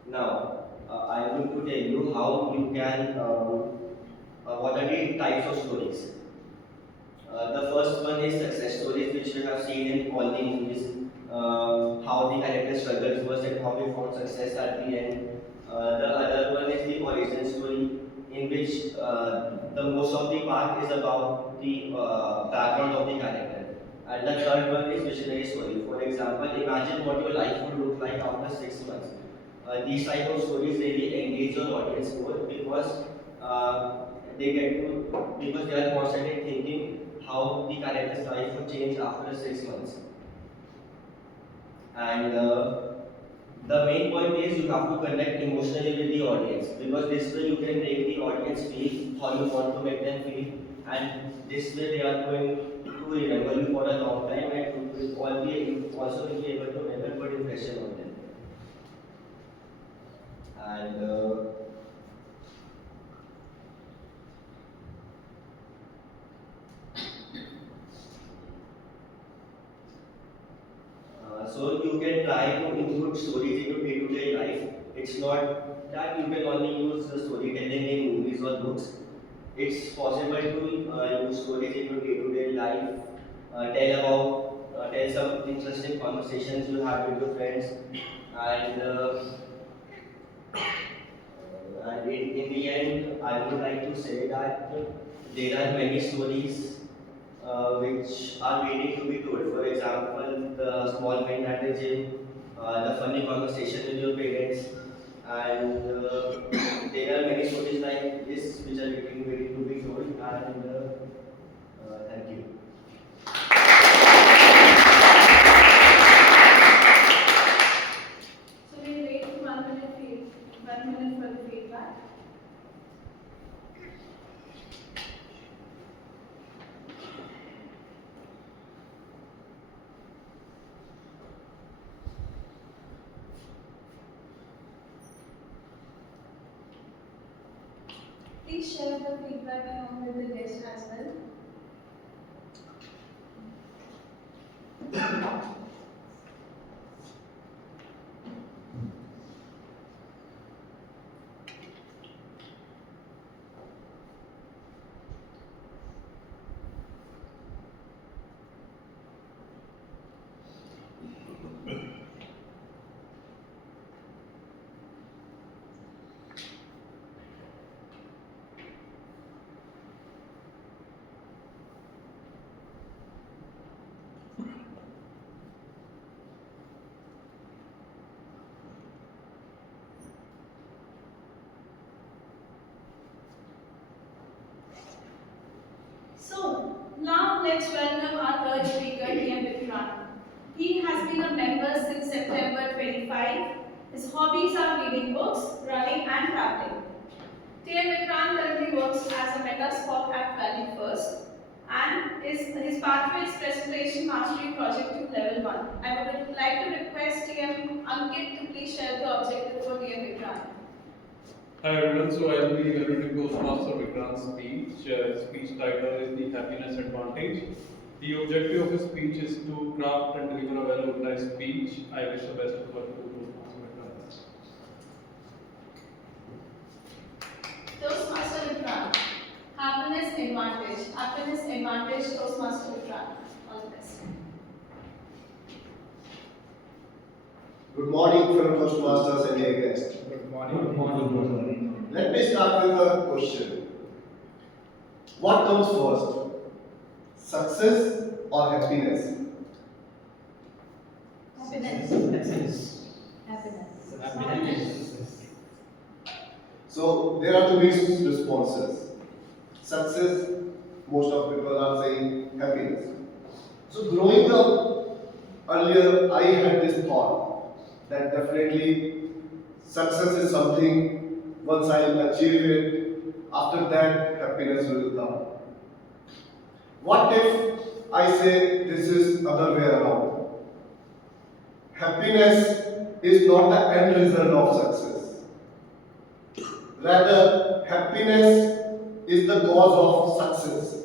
Now, I'm going to tell you how you can, what are the types of stories. The first one is success stories, which we have seen in all the movies. How the character struggles first and how he found success at the end. The other one is the origin story, in which the most of the part is about the background of the character. And the third one is visionary story. For example, imagine what your life would look like after 6 months. These type of stories really engage your audience more because because they are constantly thinking how the character's life would change after 6 months. And the main point is you have to connect emotionally with the audience because this way you can make the audience feel how you want to make them feel, and this way they are going to remember you for a long time and you will also will be able to make a good impression on them. And so you can try to include stories into day-to-day life. It's not that you can only use the storytelling in movies or books. It's possible to use stories into day-to-day life. Tell some interesting conversations you have with your friends, and in the end, I would like to say that there are many stories which are waiting to be told. For example, the small win at the gym, the funny conversation with your parents, and there are many stories like this which are waiting to be told. And thank you. So we wait 1 minute for the feedback. Please share the feedback along with the guest as well. let's welcome our third speaker, TM Vikrant. He has been a member since September 25. His hobbies are reading books, running and traveling. TM Vikrant currently works as a meta spot at Valley First and his pathway is Presentation Mastery Project to Level 1. I would like to request TM Ankit to please share the objective for TM Vikrant. Hi everyone, so I'll be delivering Toastmaster Vikrant's speech. Speech title is The Happiness Advantage. The objective of his speech is to craft and deliver a well-organized speech. I wish the best of luck to Toastmaster Vikrant. Toastmaster Vikrant. Happiness advantage. Happiness advantage. Toastmaster Vikrant. All the best. Good morning, fellow Toastmasters and dear guests. Good morning. Good morning. Let me start with a question. What comes first? Success or happiness? Happiness. Happiness. So there are two mixed responses. Success, most of people are saying happiness. So growing up, earlier I had this thought that definitely success is something, once I achieve it, after that happiness will come. What if I say this is other way around? Happiness is not the end result of success. Rather, happiness is the cause of success.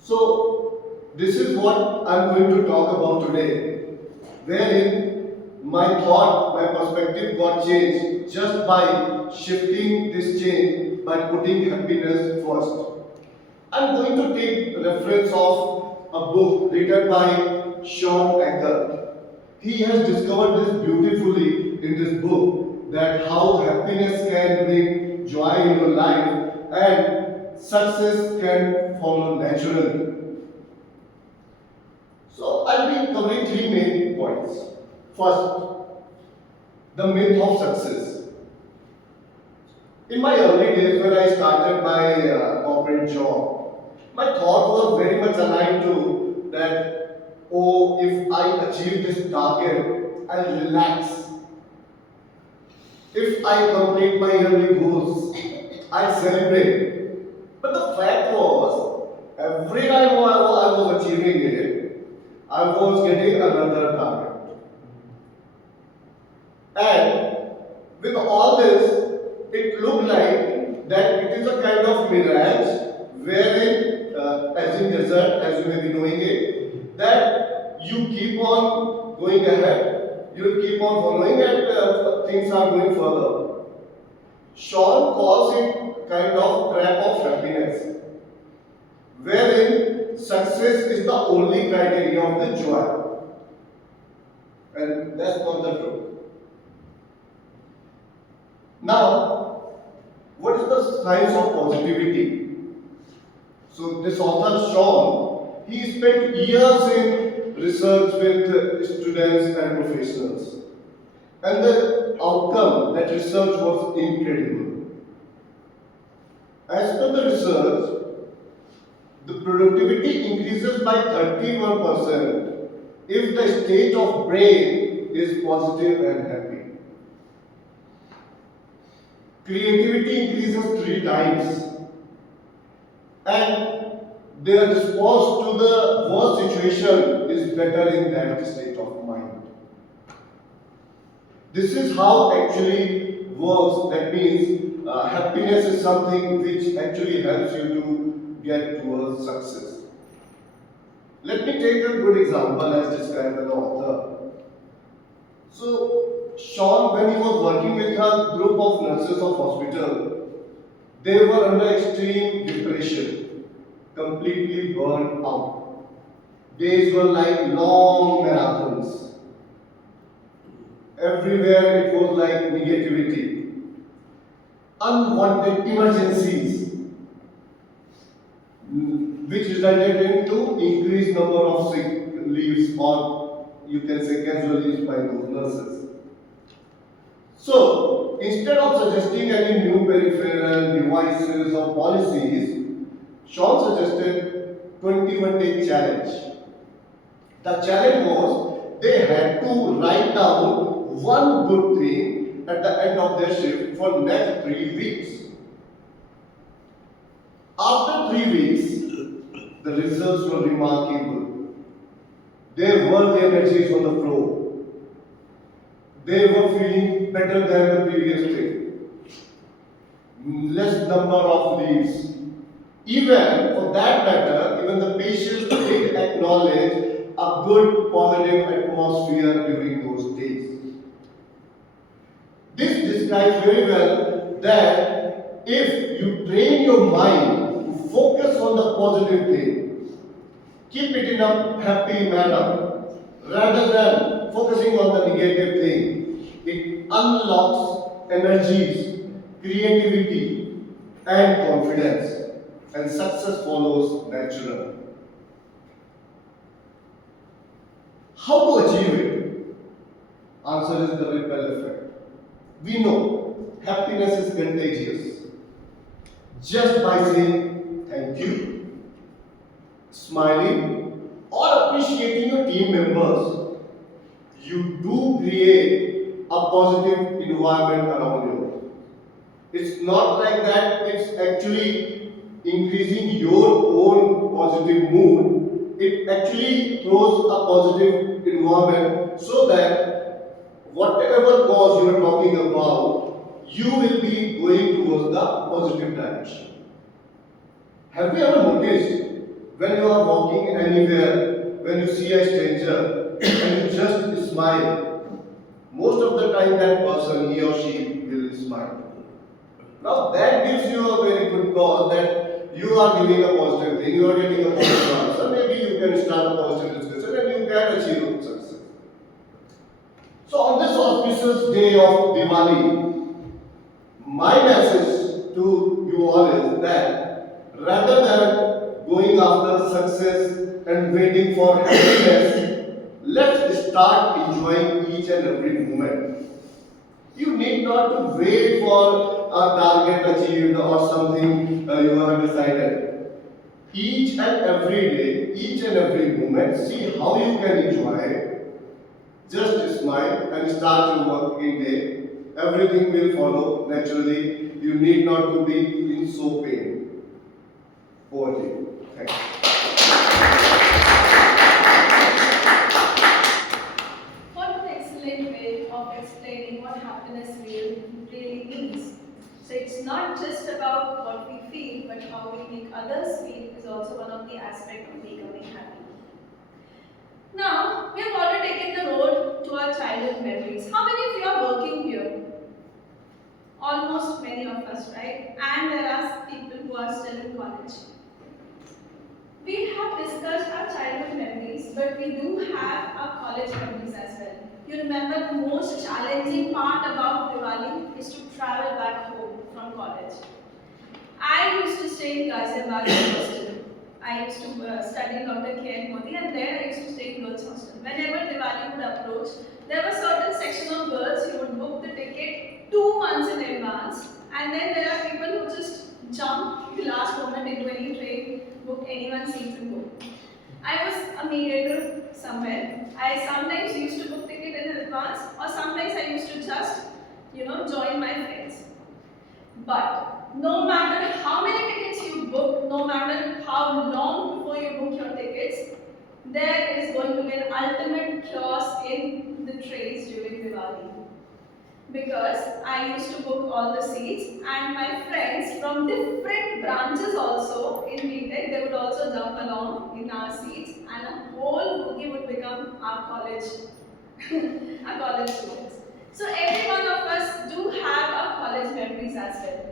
So, this is what I'm going to talk about today, wherein my thought, my perspective got changed just by shifting this change by putting happiness first. I'm going to take reference of a book written by Sean Acker. He has discovered this beautifully in this book, that how happiness can bring joy in your life and success can follow naturally. So I'll be covering three main points. First, the myth of success. In my early days when I started my corporate job, my thought was very much aligned to that, oh, if I achieve this target, I'll relax. If I complete my yearly goals, I'll celebrate. But the fact was, every time I was achieving it, I was getting another target. And with all this, it looked like that it is a kind of mirage wherein, as in desert, as you may be knowing it, that you keep on going ahead, you keep on following and things are going further. Sean calls it kind of trap of happiness, wherein success is the only criteria of the joy. And that's not the truth. Now, what is the science of positivity? So this author Sean, he spent years in research with students and professionals. And the outcome, that research was incredible. As per the research, the productivity increases by 31% if the state of brain is positive and happy. Creativity increases 3 times, and their response to the worst situation is better in that state of mind. This is how actually works. That means happiness is something which actually helps you to get towards success. Let me take a good example as described by the author. So, Sean, when he was working with a group of nurses of hospital, they were under extreme depression, completely burned out. Days were like long marathons. Everywhere it was like negativity, unwanted emergencies, which resulted into increased number of sick leaves, or you can say casualties by those nurses. So, instead of suggesting any new peripheral devices or policies, Sean suggested 21-day challenge. The challenge was they had to write down one good thing at the end of their shift for next 3 weeks. After 3 weeks, the results were remarkable. There were the energies on the floor. They were feeling better than the previous day. Less number of leaves. Even for that matter, even the patients did acknowledge a good positive atmosphere during those days. This describes very well that if you train your mind to focus on the positive thing, keep it in a happy manner, rather than focusing on the negative thing, it unlocks energies, creativity, and confidence, and success follows naturally. How to achieve it? Answer is the ripple effect. We know happiness is contagious. Just by saying thank you, smiling, or appreciating your team members, you do create a positive environment around you. It's not like that, it's actually increasing your own positive mood. It actually throws a positive environment so that whatever cause you are talking about, you will be going towards the positive direction. Have you ever noticed when you are walking anywhere, when you see a stranger and you just smile, most of the time that person, he or she, will smile. Now that gives you a very good cause that you are giving a positive thing, you are getting a positive answer, maybe you can start a positive discussion and you can achieve success. So on this auspicious day of Diwali, my message to you all is that rather than going after success and waiting for happiness, let's start enjoying each and every moment. You need not to wait for a target achieved or something you have decided. Each and every day, each and every moment, see how you can enjoy it. Just smile and start your working day. Everything will follow naturally. You need not to be in so pain. Over to you. Thank you. What an excellent way of explaining what happiness really means. So it's not just about what we feel, but how we make others feel is also one of the aspects of becoming happy. Now, we have already taken the road to our childhood memories. How many of you are working here? Almost many of us, right? And there are people who are still in college. We have discussed our childhood memories, but we do have our college memories as well. You remember the most challenging part about Diwali is to travel back home from college. I used to stay in Ghaziabad hostel. I used to study in Dr. K. Modi, and there I used to stay in girls' hostel. Whenever Diwali would approach, there was a certain section of girls who would book the ticket 2 months in advance, and then there are people who just jump the last moment into any train, book anyone's seats and go. I was a mediator somewhere. I sometimes used to book ticket in advance, or sometimes I used to just, join my friends. But no matter how many tickets you book, no matter how long before you book your tickets, there is going to be an ultimate chaos in the trains during Diwali. Because I used to book all the seats, and my friends from different branches also in BTech, they would also jump along in our seats, and a whole boogie would become our college, our college students. So every one of us do have our college memories as well.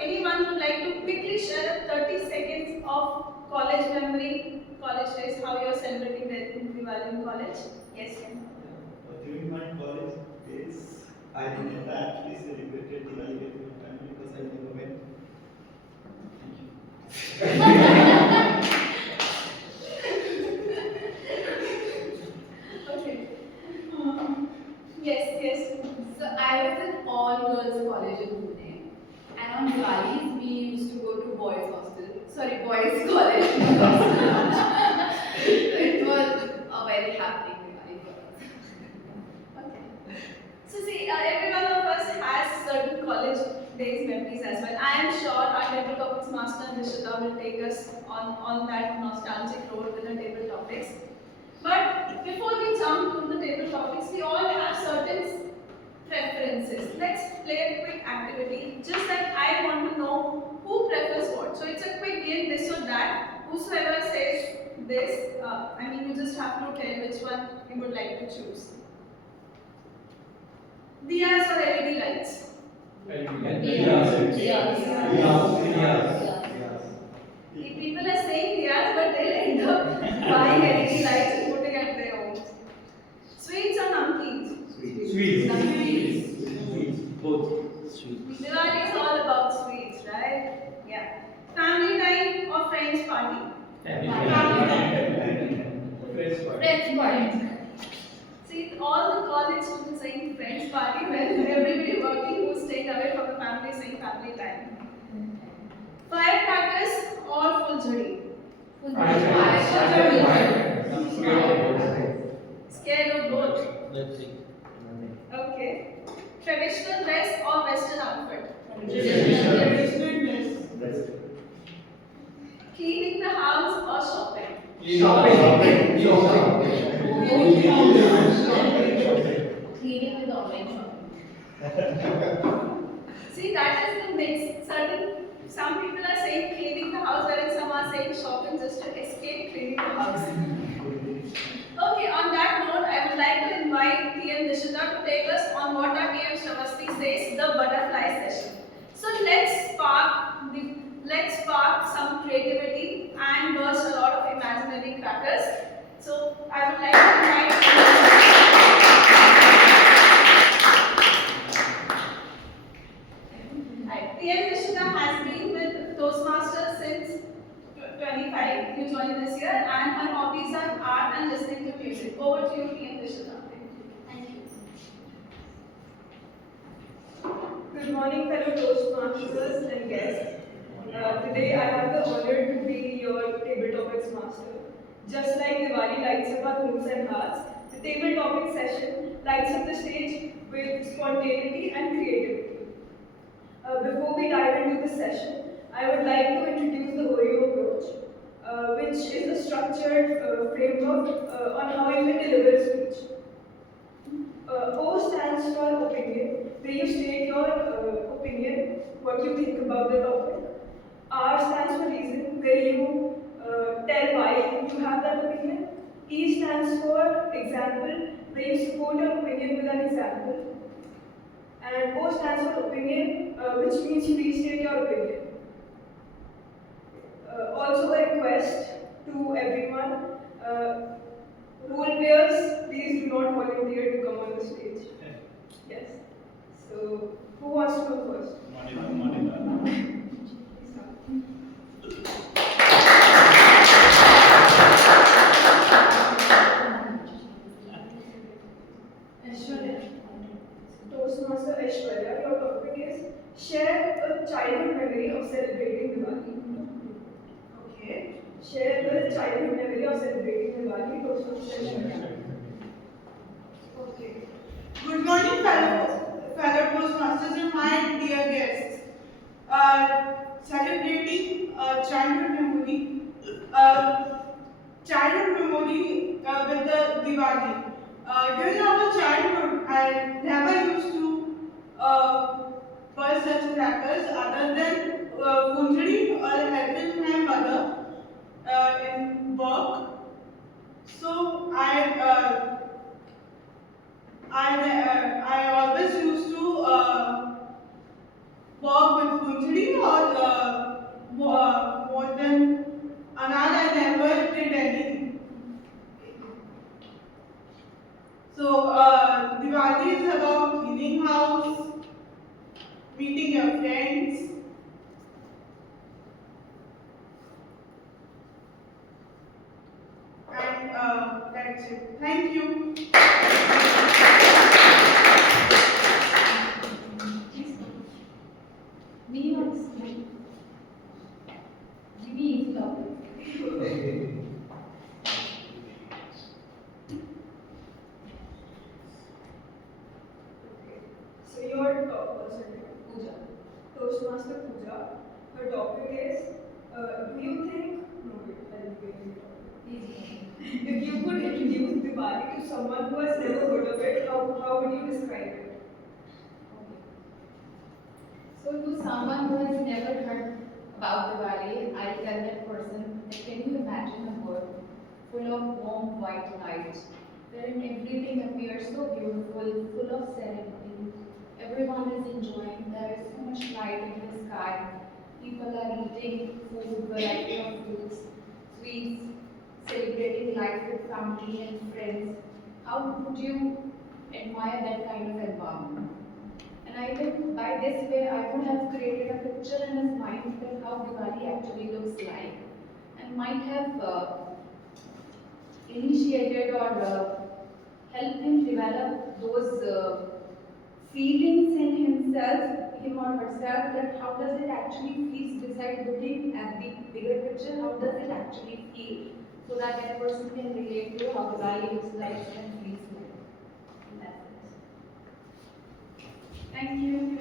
Anyone would like to quickly share 30 seconds of college memory, college days, how you are celebrating Diwali in college? Yes, ma'am. During my college days, I never actually celebrated Diwali with my family because I never went. Okay. Yes. So I was in all-girls college in Pune. And on Diwalis, we used to go to boys' hostel. Sorry, boys' college. It was a very happening Diwali for us. Okay. So see, every one of us has certain college days memories as well. I am sure our table topics master Nishita will take us on that nostalgic road with the table topics. But before we jump to the table topics, we all have certain preferences. Let's play a quick activity. Just that I want to know who prefers what. So it's a quick game, this or that. Whosoever says this, you just have to tell which one you would like to choose. Diyas or LED lights? People are saying diyas, but they'll end up buying LED lights and putting at their homes. Sweets or namkeens? Sweets. Both. Sweets. Diwali is all about sweets, right? Yeah. Family time or friends party? Friends party. See, all the college students saying friends party when everybody working who's staying away from the family saying family time. Firecrackers or full jhadi? Scared of both? Nothing. Okay. Traditional dress or western outfit? Traditional dress. Cleaning the house or shopping? Cleaning with online shopping. See, that is the mix. Some people are saying cleaning the house, whereas some are saying shopping just to escape cleaning the house. Okay, on that note, I would like to invite TM Nishita to take us on what our TM Shavasti says, the butterfly session. So let's spark some creativity and burst a lot of imaginary crackers. So I would like to invite TM Nishita has been with Toastmasters since 25. You joined this year, and her hobbies are art and listening to music. Over to you, TM Nishita. Thank you. Good morning, fellow Toastmasters and guests. Today I have the honor to be your table topics master. Just like Diwali lights up our homes and hearts, the table topics session lights up the stage with spontaneity and creativity. Before we dive into the session, I would like to introduce the Oreo approach, which is a structured framework on how you can deliver a speech. O stands for opinion, where you state your opinion, what you think about the topic. R stands for reason, where you tell why you have that opinion. E stands for example, where you support your opinion with an example. And O stands for opinion, which means you restate your opinion. Also a request to everyone, role players, please do not volunteer to come on the stage. Yes. So, who wants to go first? Monica. Toastmaster Aishwarya, your topic is share a childhood memory of celebrating Diwali. Okay. Share a childhood memory of celebrating Diwali. Toastmaster Aishwarya. Okay. Good morning, fellow Toastmasters and my dear guests. Celebrating childhood memory. Childhood memory with the Diwali. During our childhood, I never used to burst such crackers other than Punjari or helping my mother in work. So I always used to work with Punjari or more than Anand. I never did anything. So Diwali is about cleaning house, meeting your friends, and that's it. Thank you. Toastmaster Pooja. Her topic is, do you think, no wait, I'll give you the topic. If you could introduce Diwali to someone who has never heard of it, how would you describe it? So to someone who has never heard about Diwali, I tell that person that can you imagine a world full of warm white light, wherein everything appears so beautiful, full of serenity. Everyone is enjoying, there is so much light in the sky. People are eating food, variety of foods, sweets, celebrating life with family and friends. How would you admire that kind of environment? And I think by this way, I would have created a picture in his mind that how Diwali actually looks like, and might have initiated or helped him develop those feelings in himself, him or herself, that how does it actually feel beside looking at the bigger picture, how does it actually feel, so that that person can relate to how Diwali looks like and feels like. And that's it. Thank you.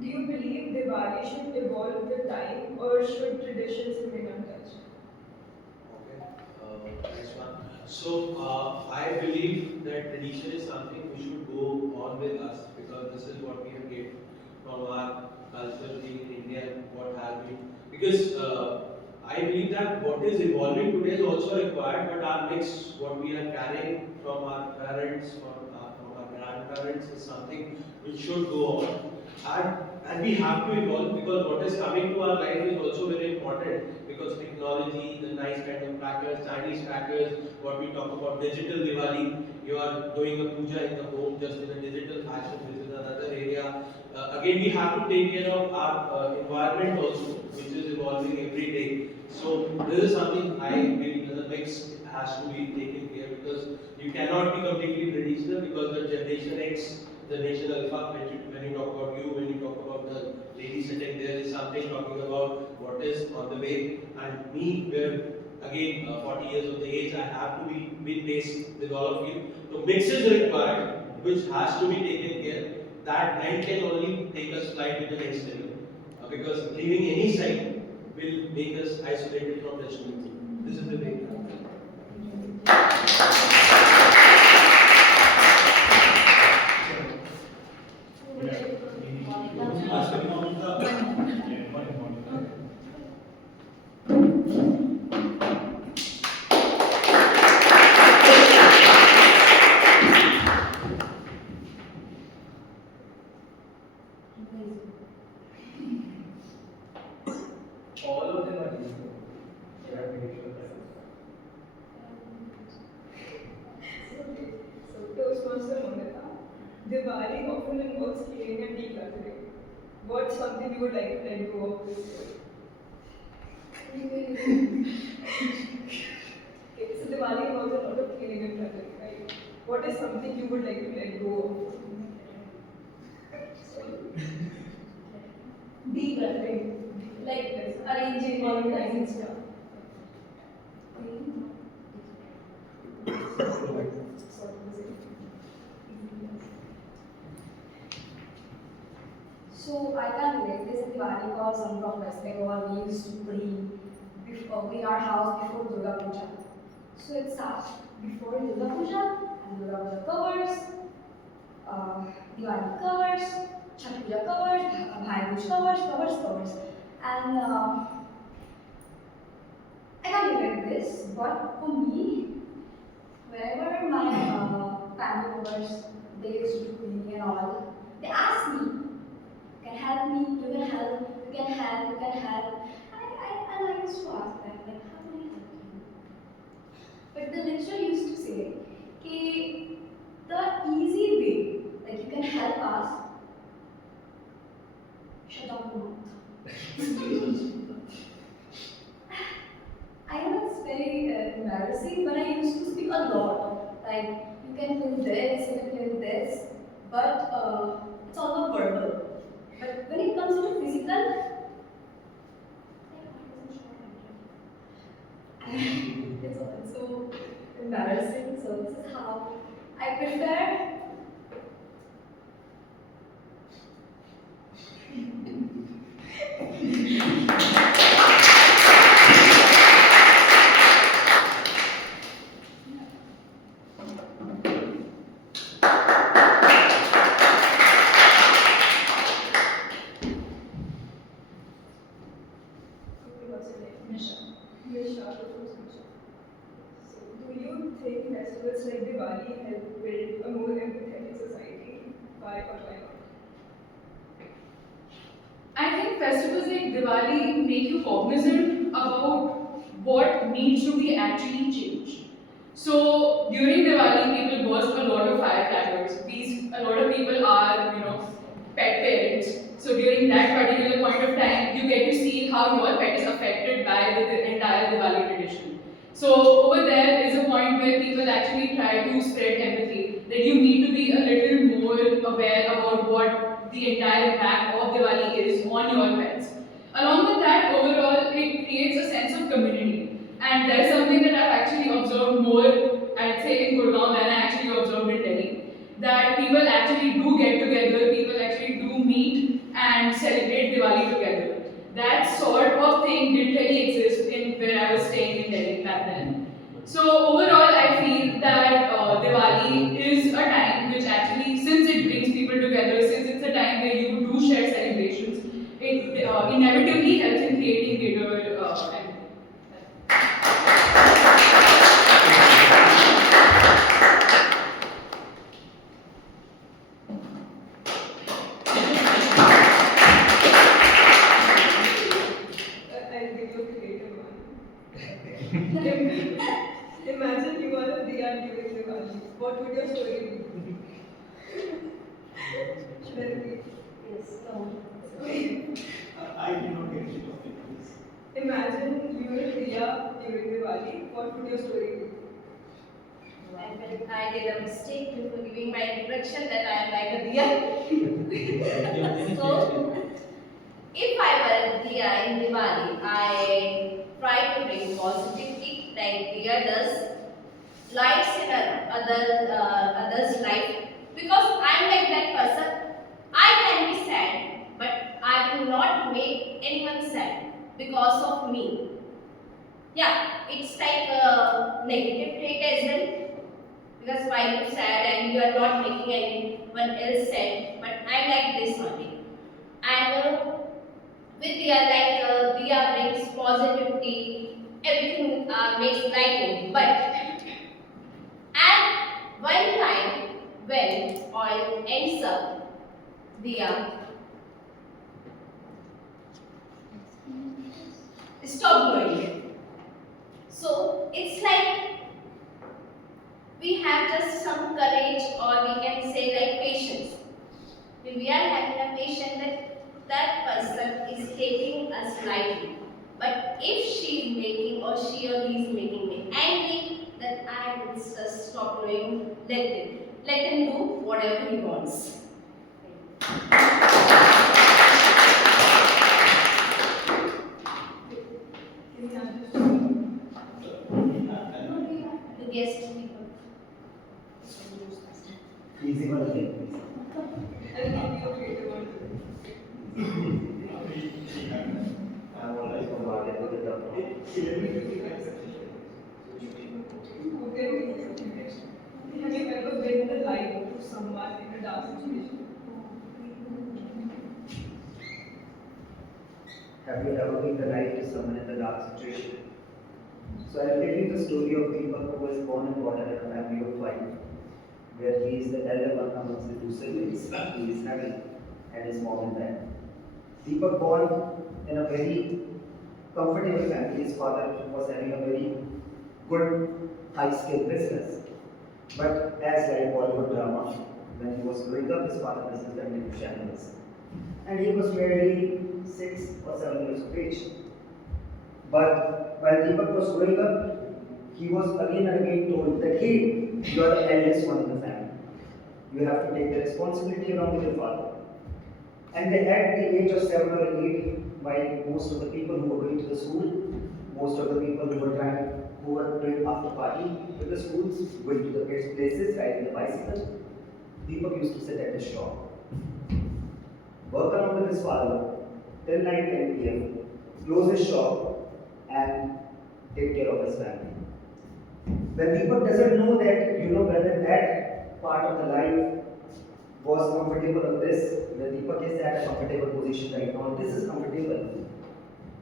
Do you believe Diwali should evolve with time or should traditions remain untouched? Next one. So, I believe that tradition is something we should go on with us because this is what we have gained from our culture being in India and what has been. Because I believe that what is evolving today is also required, but our mix, what we are carrying from our parents, from our grandparents, is something which should go on. And we have to evolve because what is coming to our life is also very important because technology, the nice kind of crackers, Chinese crackers, what we talk about digital Diwali, you are doing a puja in the home just in a digital fashion, which is another area. Again, we have to take care of our environment also, which is evolving every day. So this is something I believe as a mix has to be taken care because you cannot be completely traditional because the generation X, the nation alpha, when you talk about you, when you talk about the lady sitting there, is something talking about what is on the way. And me, where again 40 years of the age, I have to be pace with all of you. So mix is required, which has to be taken care. That blend can only take us flight to the next level. Because leaving any side will make us isolated from the community. This is the way. All of them are useful. You have to make sure that. So, Toastmaster Mangala, Diwali often involves cleaning and decluttering. What's something you would like to let go of this year? Okay, so Diwali involves a lot of cleaning and cluttering, right? What is something you would like to let go of? Decluttering, like this, arranging, organizing stuff. So I can relate this in Diwali because I'm from West Bengal. We used to clean our house before Durga Puja. So it starts before Durga Puja and Durga Puja covers, Diwali covers, Chhath Puja covers, Bhai Dooj covers. And I can't relate this, but for me, wherever my family members, they used to do cleaning and all, they ask me, you can help me, you can help, you can help, you can help. And I used to ask them, like, how can I help you? But the lecturer used to say, okay, the easy way, like you can help us, shut up your mouth. I know it's very embarrassing, but I used to speak a lot. Like, you can fill this, you can fill this. but it's all about verbal. But when it comes to physical, it's also embarrassing. So this is how I prefer. Misha. So, do you think festivals like Diwali help build a more empathetic society? Why or why not? I think festivals like Diwali make you cognizant about what needs to be actually changed. So during Diwali, people burst a lot of firecrackers. A lot of people are, pet parents. So during that particular point of time, you get to see how your pet is affected by the entire Diwali tradition. So over there is a point where people actually try to spread empathy, that you need to be a little more aware about what the entire impact of Diwali is on your pets. Along with that, overall, it creates a sense of community. And that's something that I've actually observed more, I'd say, in Gurgaon than I actually observed in Delhi. That people actually do get together, people actually do meet and celebrate Diwali together. That sort of thing didn't really exist in where I was staying in Delhi back then. So overall, I feel that Diwali is a time which actually, since it brings people together, since it's a time where you do share celebrations, it inevitably helps in creating greater empathy. I'll give you a creative one. Imagine you are a Diya during Diwali. What would your story be? Should I repeat? Yes, no. I do not get it. Please. Imagine you are a Diya during Diwali. What would your story be? I did a mistake before giving my introduction that I am like a Diya. So, if I were a Diya in Diwali, I try to bring positivity like Diya does, lights in others' life, because I'm like that person. I can be sad, but I will not make anyone sad because of me. Yeah, it's like a negative trait as well. Because why you sad and you are not making anyone else sad, but I'm like this only. And with Diya brings positivity, everything makes lightning. But at one time when oil ends up, Diya stop glowing. So it's like we have just some courage, or we can say like patience. If we are having a patience that person is taking us lightly. But if she is making or she or he is making me angry, then I will just stop doing. Let him do whatever he wants. The guest people. Easy one again, please. I'll give you a creative one. I'm always bombarded with the double. Have you ever been the light to someone in a dark situation? Have you ever been the light to someone in the dark situation? So I'll tell you the story of Deepak, who was born and brought up in a family of five, where he is the elder one amongst the two siblings. He is Navi and his mom and dad. Deepak born in a very comfortable family. His father was having a very good, high-skilled business. But as like Bollywood drama, when he was growing up, his father business turned into shambles. And he was barely 6 or 7 years of age. But while Deepak was growing up, he was again and again told that, hey, you are the eldest one in the family. You have to take the responsibility along with your father. And then at the age of 7 or 8, while most of the people who were going to the school, most of the people who were doing after party with the schools, going to the places, riding the bicycle, Deepak used to sit at the shop, work along with his father till night 10 p.m., close his shop, and take care of his family. When Deepak doesn't know that, whether that part of the life was comfortable or this, where Deepak is at a comfortable position right now, this is comfortable.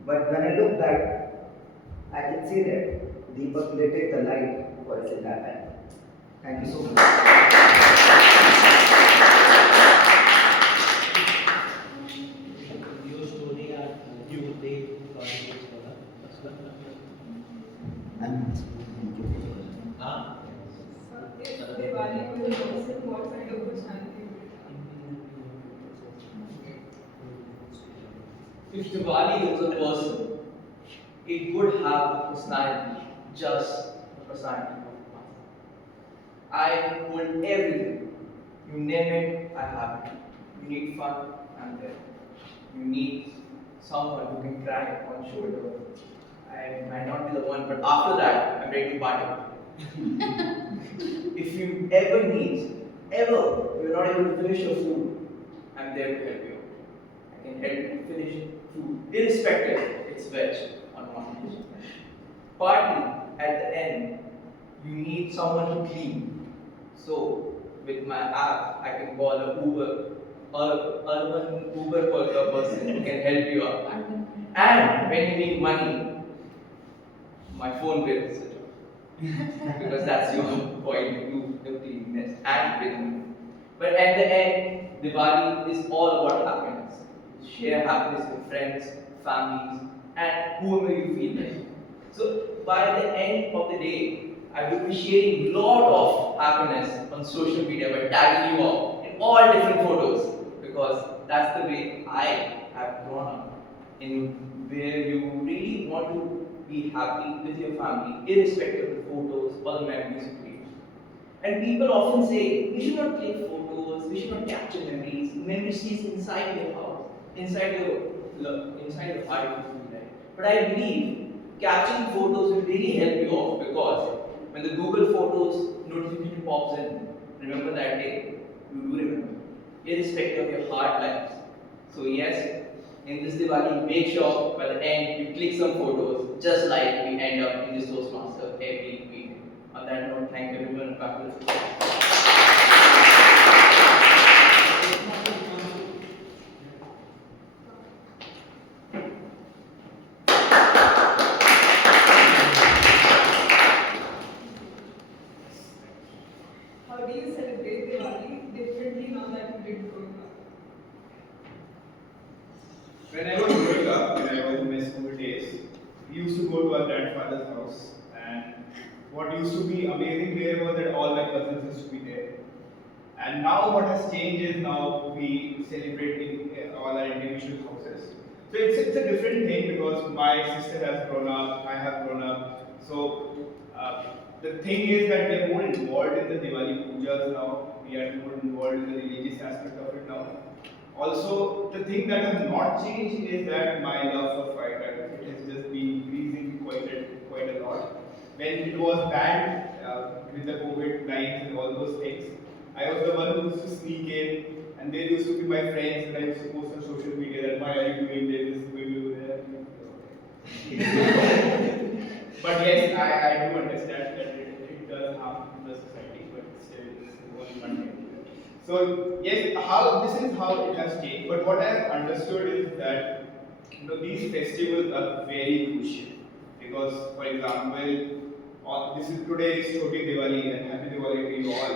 But when I look back, I can see that Deepak lit the light for his entire family. Thank you so much. Your story and you would take If Diwali was a person, what kind of personality would it have? If Diwali was a person, it would have a personality, just a personality. I hold everything. You name it, I have it. You need fun, I'm there. You need someone who can cry on shoulder. I might not be the one, but after that, I'm ready to buy If you ever need, you're not able to finish your food, I'm there to help you. I can help you finish food, irrespective it's veg or non-veg. Party, at the end, you need someone to clean. So, with my app, I can call a Uber or urban Uber person who can help you out. And when you need money, my phone bill is switch off. Because that's your point to do the cleanliness and cleanliness. But at the end, Diwali is all about happiness. Share happiness with friends, families, and whoever you feel like. So by the end of the day, I will be sharing lot of happiness on social media by tagging you all in all different photos because that's the way I have grown up. In where you really want to be happy with your family, irrespective of the photos or the memories you create. And people often say, we should not click photos, we should not capture memories. Memory stays inside your house, inside your heart. But I believe capturing photos will really help you off because when the Google Photos notification pops in, remember that day, you do remember, irrespective of your hard lives. So yes, in this Diwali, make sure by the end you click some photos, just like we end up in this Toastmaster every week. On that note, thank you everyone. Back to the How do you celebrate Diwali differently now that you did growing up? When I was growing up, when I was in my school days, we used to go to our grandfather's house, and what used to be amazing there was that all my cousins used to be there. And now what has changed is now we celebrate in all our individual houses. So it's a different thing because my sister has grown up, I have grown up. So the thing is that we are more involved in the Diwali pujas now. We are more involved in the religious aspect of it now. Also, the thing that has not changed is that my love for firecrackers, it has just been increasing quite a lot. When it was banned with the COVID lines and all those things, I was the one who used to sneak in, and they used to be my friends, and I used to post on social media that why are you doing this, why are you doing that. But yes, I do understand that it does harm the society, but still it's only one thing. So yes, this is how it has changed. But what I have understood is that these festivals are very crucial because, for example, today is Choti Diwali and Happy Diwali to you all,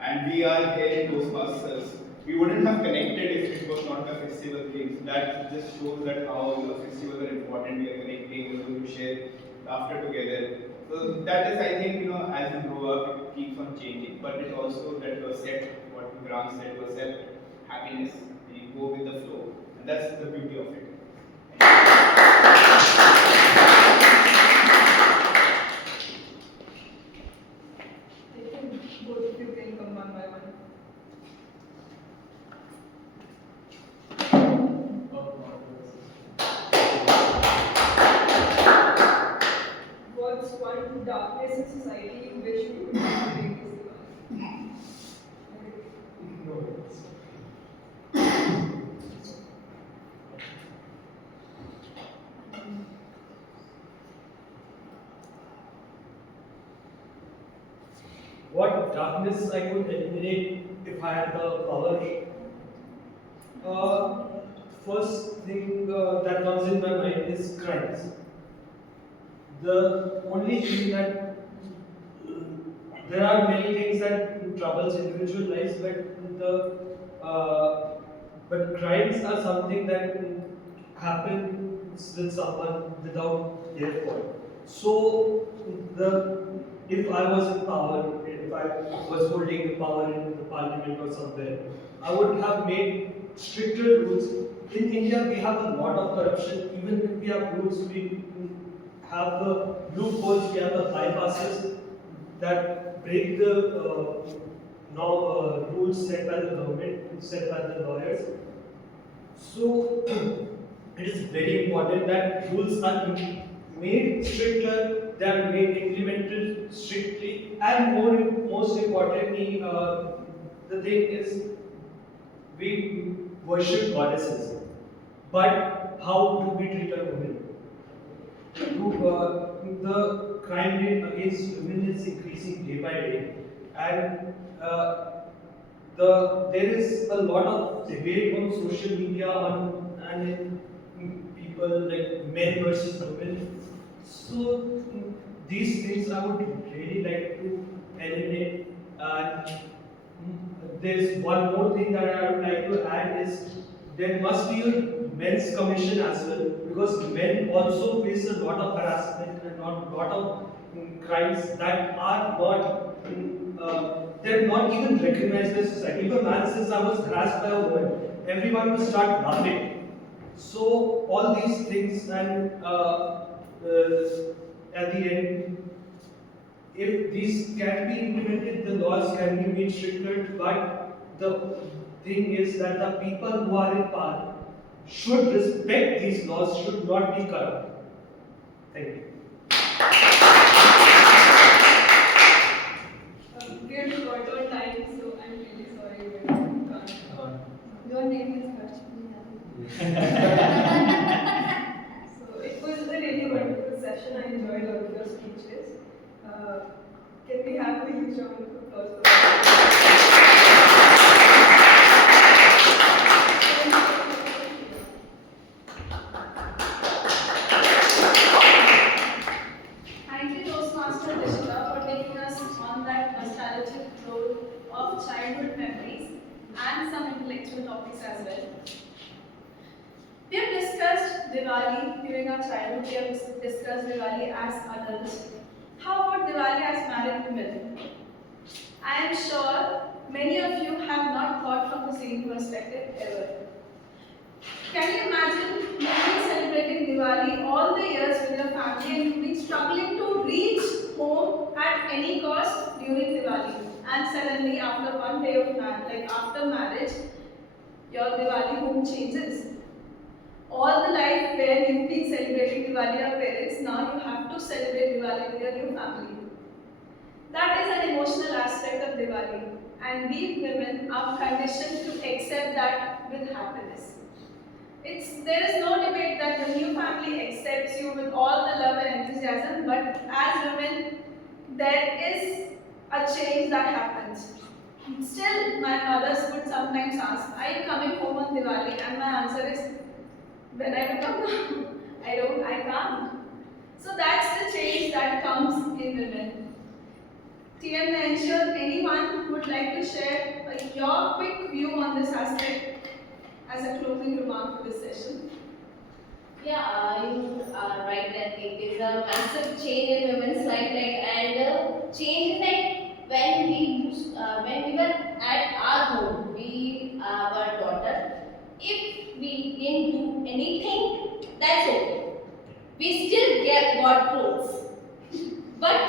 and we are here in Toastmasters. We wouldn't have connected if it was not a festival thing. So that just shows that how festivals are important. We are connecting, we're going to share laughter together. So that is, I think, as you grow up, it keeps on changing. But it also that you accept what Grant said, you accept happiness, and you go with the flow. And that's the beauty of it. I think both of you can come one by one. what darkness I could eliminate if I had the power. Uh, First thing that comes in my mind is crimes. The only thing that there are many things that troubles individual lives, but but crimes are something that happens with someone without their fault. So the if I was in power, if I was holding the power in the parliament or somewhere, I would have made stricter rules. In India, we have a lot of corruption. Even if we have rules, we have the loopholes, we have the bypasses that break the rules set by the government, set by the lawyers. So it is very important that rules are made stricter, they are made implemented strictly, and most importantly, the thing is we worship goddesses. But how do we treat our women? The crime rate against women is increasing day by day, and there is a lot of debate on social media and in people like men versus women. So these things I would really like to eliminate. And there's one more thing that I would like to add is there must be a men's commission as well, because men also face a lot of harassment and lot of crimes that are not they're not even recognized by society. If a man says I was harassed by a woman, everyone will start laughing. So all these things, and at the end, if these can be implemented, the laws can be made stricter, but the thing is that the people who are in power should respect these laws, should not be corrupt. Thank you. We are short on time, so I'm really sorry, but we can't. Your name is Harshpreet. So it was a really wonderful session. I enjoyed all of your speeches. Can we have a huge round of applause for Thank you, Toastmaster Vishka, for taking us on that nostalgic road of childhood memories and some intellectual topics as well. We have discussed Diwali during our childhood, we have discussed Diwali as adults. How about Diwali as married women? I am sure many of you have not thought from the same perspective ever. Can you imagine you being celebrating Diwali all the years with your family and you being struggling to reach home at any cost during Diwali, and suddenly after one day of after marriage, your Diwali home changes. All the life where you've been celebrating Diwali with your parents, now you have to celebrate Diwali with your new family. That is an emotional aspect of Diwali, and we women are conditioned to accept that with happiness. There is no debate that the new family accepts you with all the love and enthusiasm, but as women, there is a change that happens. Still, my mothers would sometimes ask, "Are you coming home on Diwali?" And my answer is, "When I become I can't." So that's the change that comes in women. TM Nanshur, anyone would like to share your quick view on this aspect as a closing remark for this session? Yeah, you are right that it is a massive change in women's life, and change is like when we were at our home, we our daughter. If we didn't do anything, that's okay. We still got clothes, but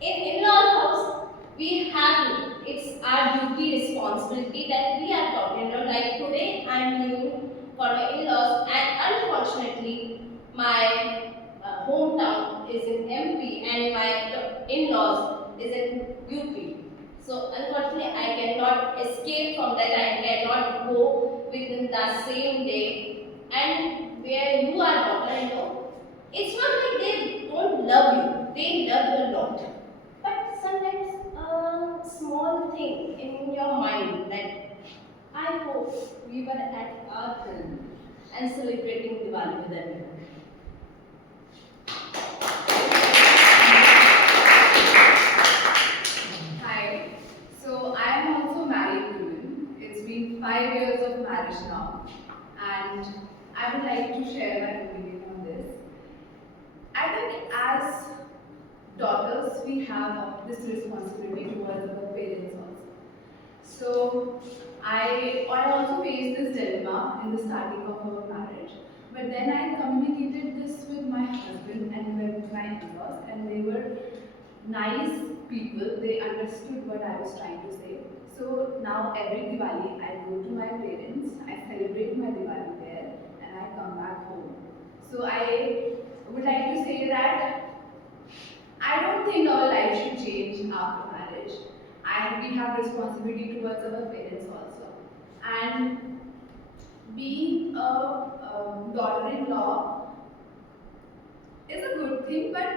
in in-laws house, we have to. It's our duty, responsibility that we are talking about. Like today, I'm leaving for my in-laws, and unfortunately, my hometown is in MP, and my in-laws is in UP. So unfortunately, I cannot escape from that. I cannot go within the same day. And where you are daughter, it's not like they don't love you. They love you a lot. But sometimes we were at our and celebrating Diwali with everyone. Hi. So I am also married woman. It's been 5 years of marriage now, and I would like to share my opinion on this. I think as daughters, we have this responsibility towards our parents also. So I also faced this dilemma in the starting of our marriage. But then I communicated this with my husband and with my in-laws, and they were nice people. They understood what I was trying to say. So now every Diwali, I go to my parents, I celebrate my Diwali there, and I come back home. So I would like to say that I don't think our life should change after marriage. We have responsibility towards our parents also. And being a daughter-in-law is a good thing, but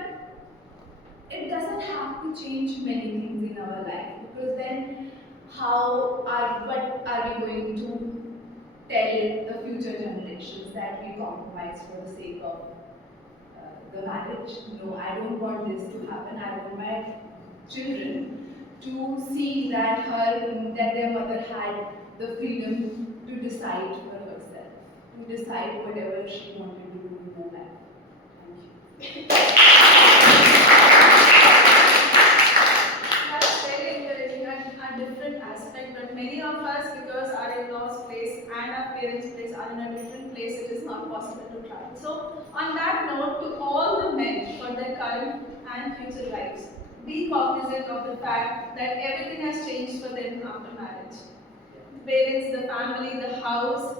it doesn't have to change many things in our life, because then what are we going to tell the future generations, that we compromise for the sake of the marriage? No, I don't want this to happen. I want my children to see that their mother had the freedom to decide for herself, to decide whatever she wanted to do in her life. Thank you. That's very encouraging and a different aspect, but many of us, because our in-laws' place and our parents' place are in a different place, it is not possible to travel. So, on that note, to all the men for their current and future lives, be cognizant of the fact that everything has changed for them after marriage. The parents, the family, the house,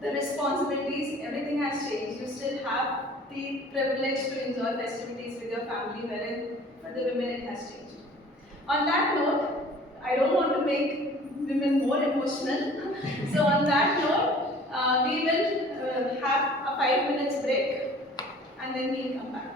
the responsibilities, everything has changed. You still have the privilege to enjoy festivities with your family, wherein for the women it has changed. On that note, I don't want to make women more emotional. So on that note, we will have a 5 minutes break and then we'll come back.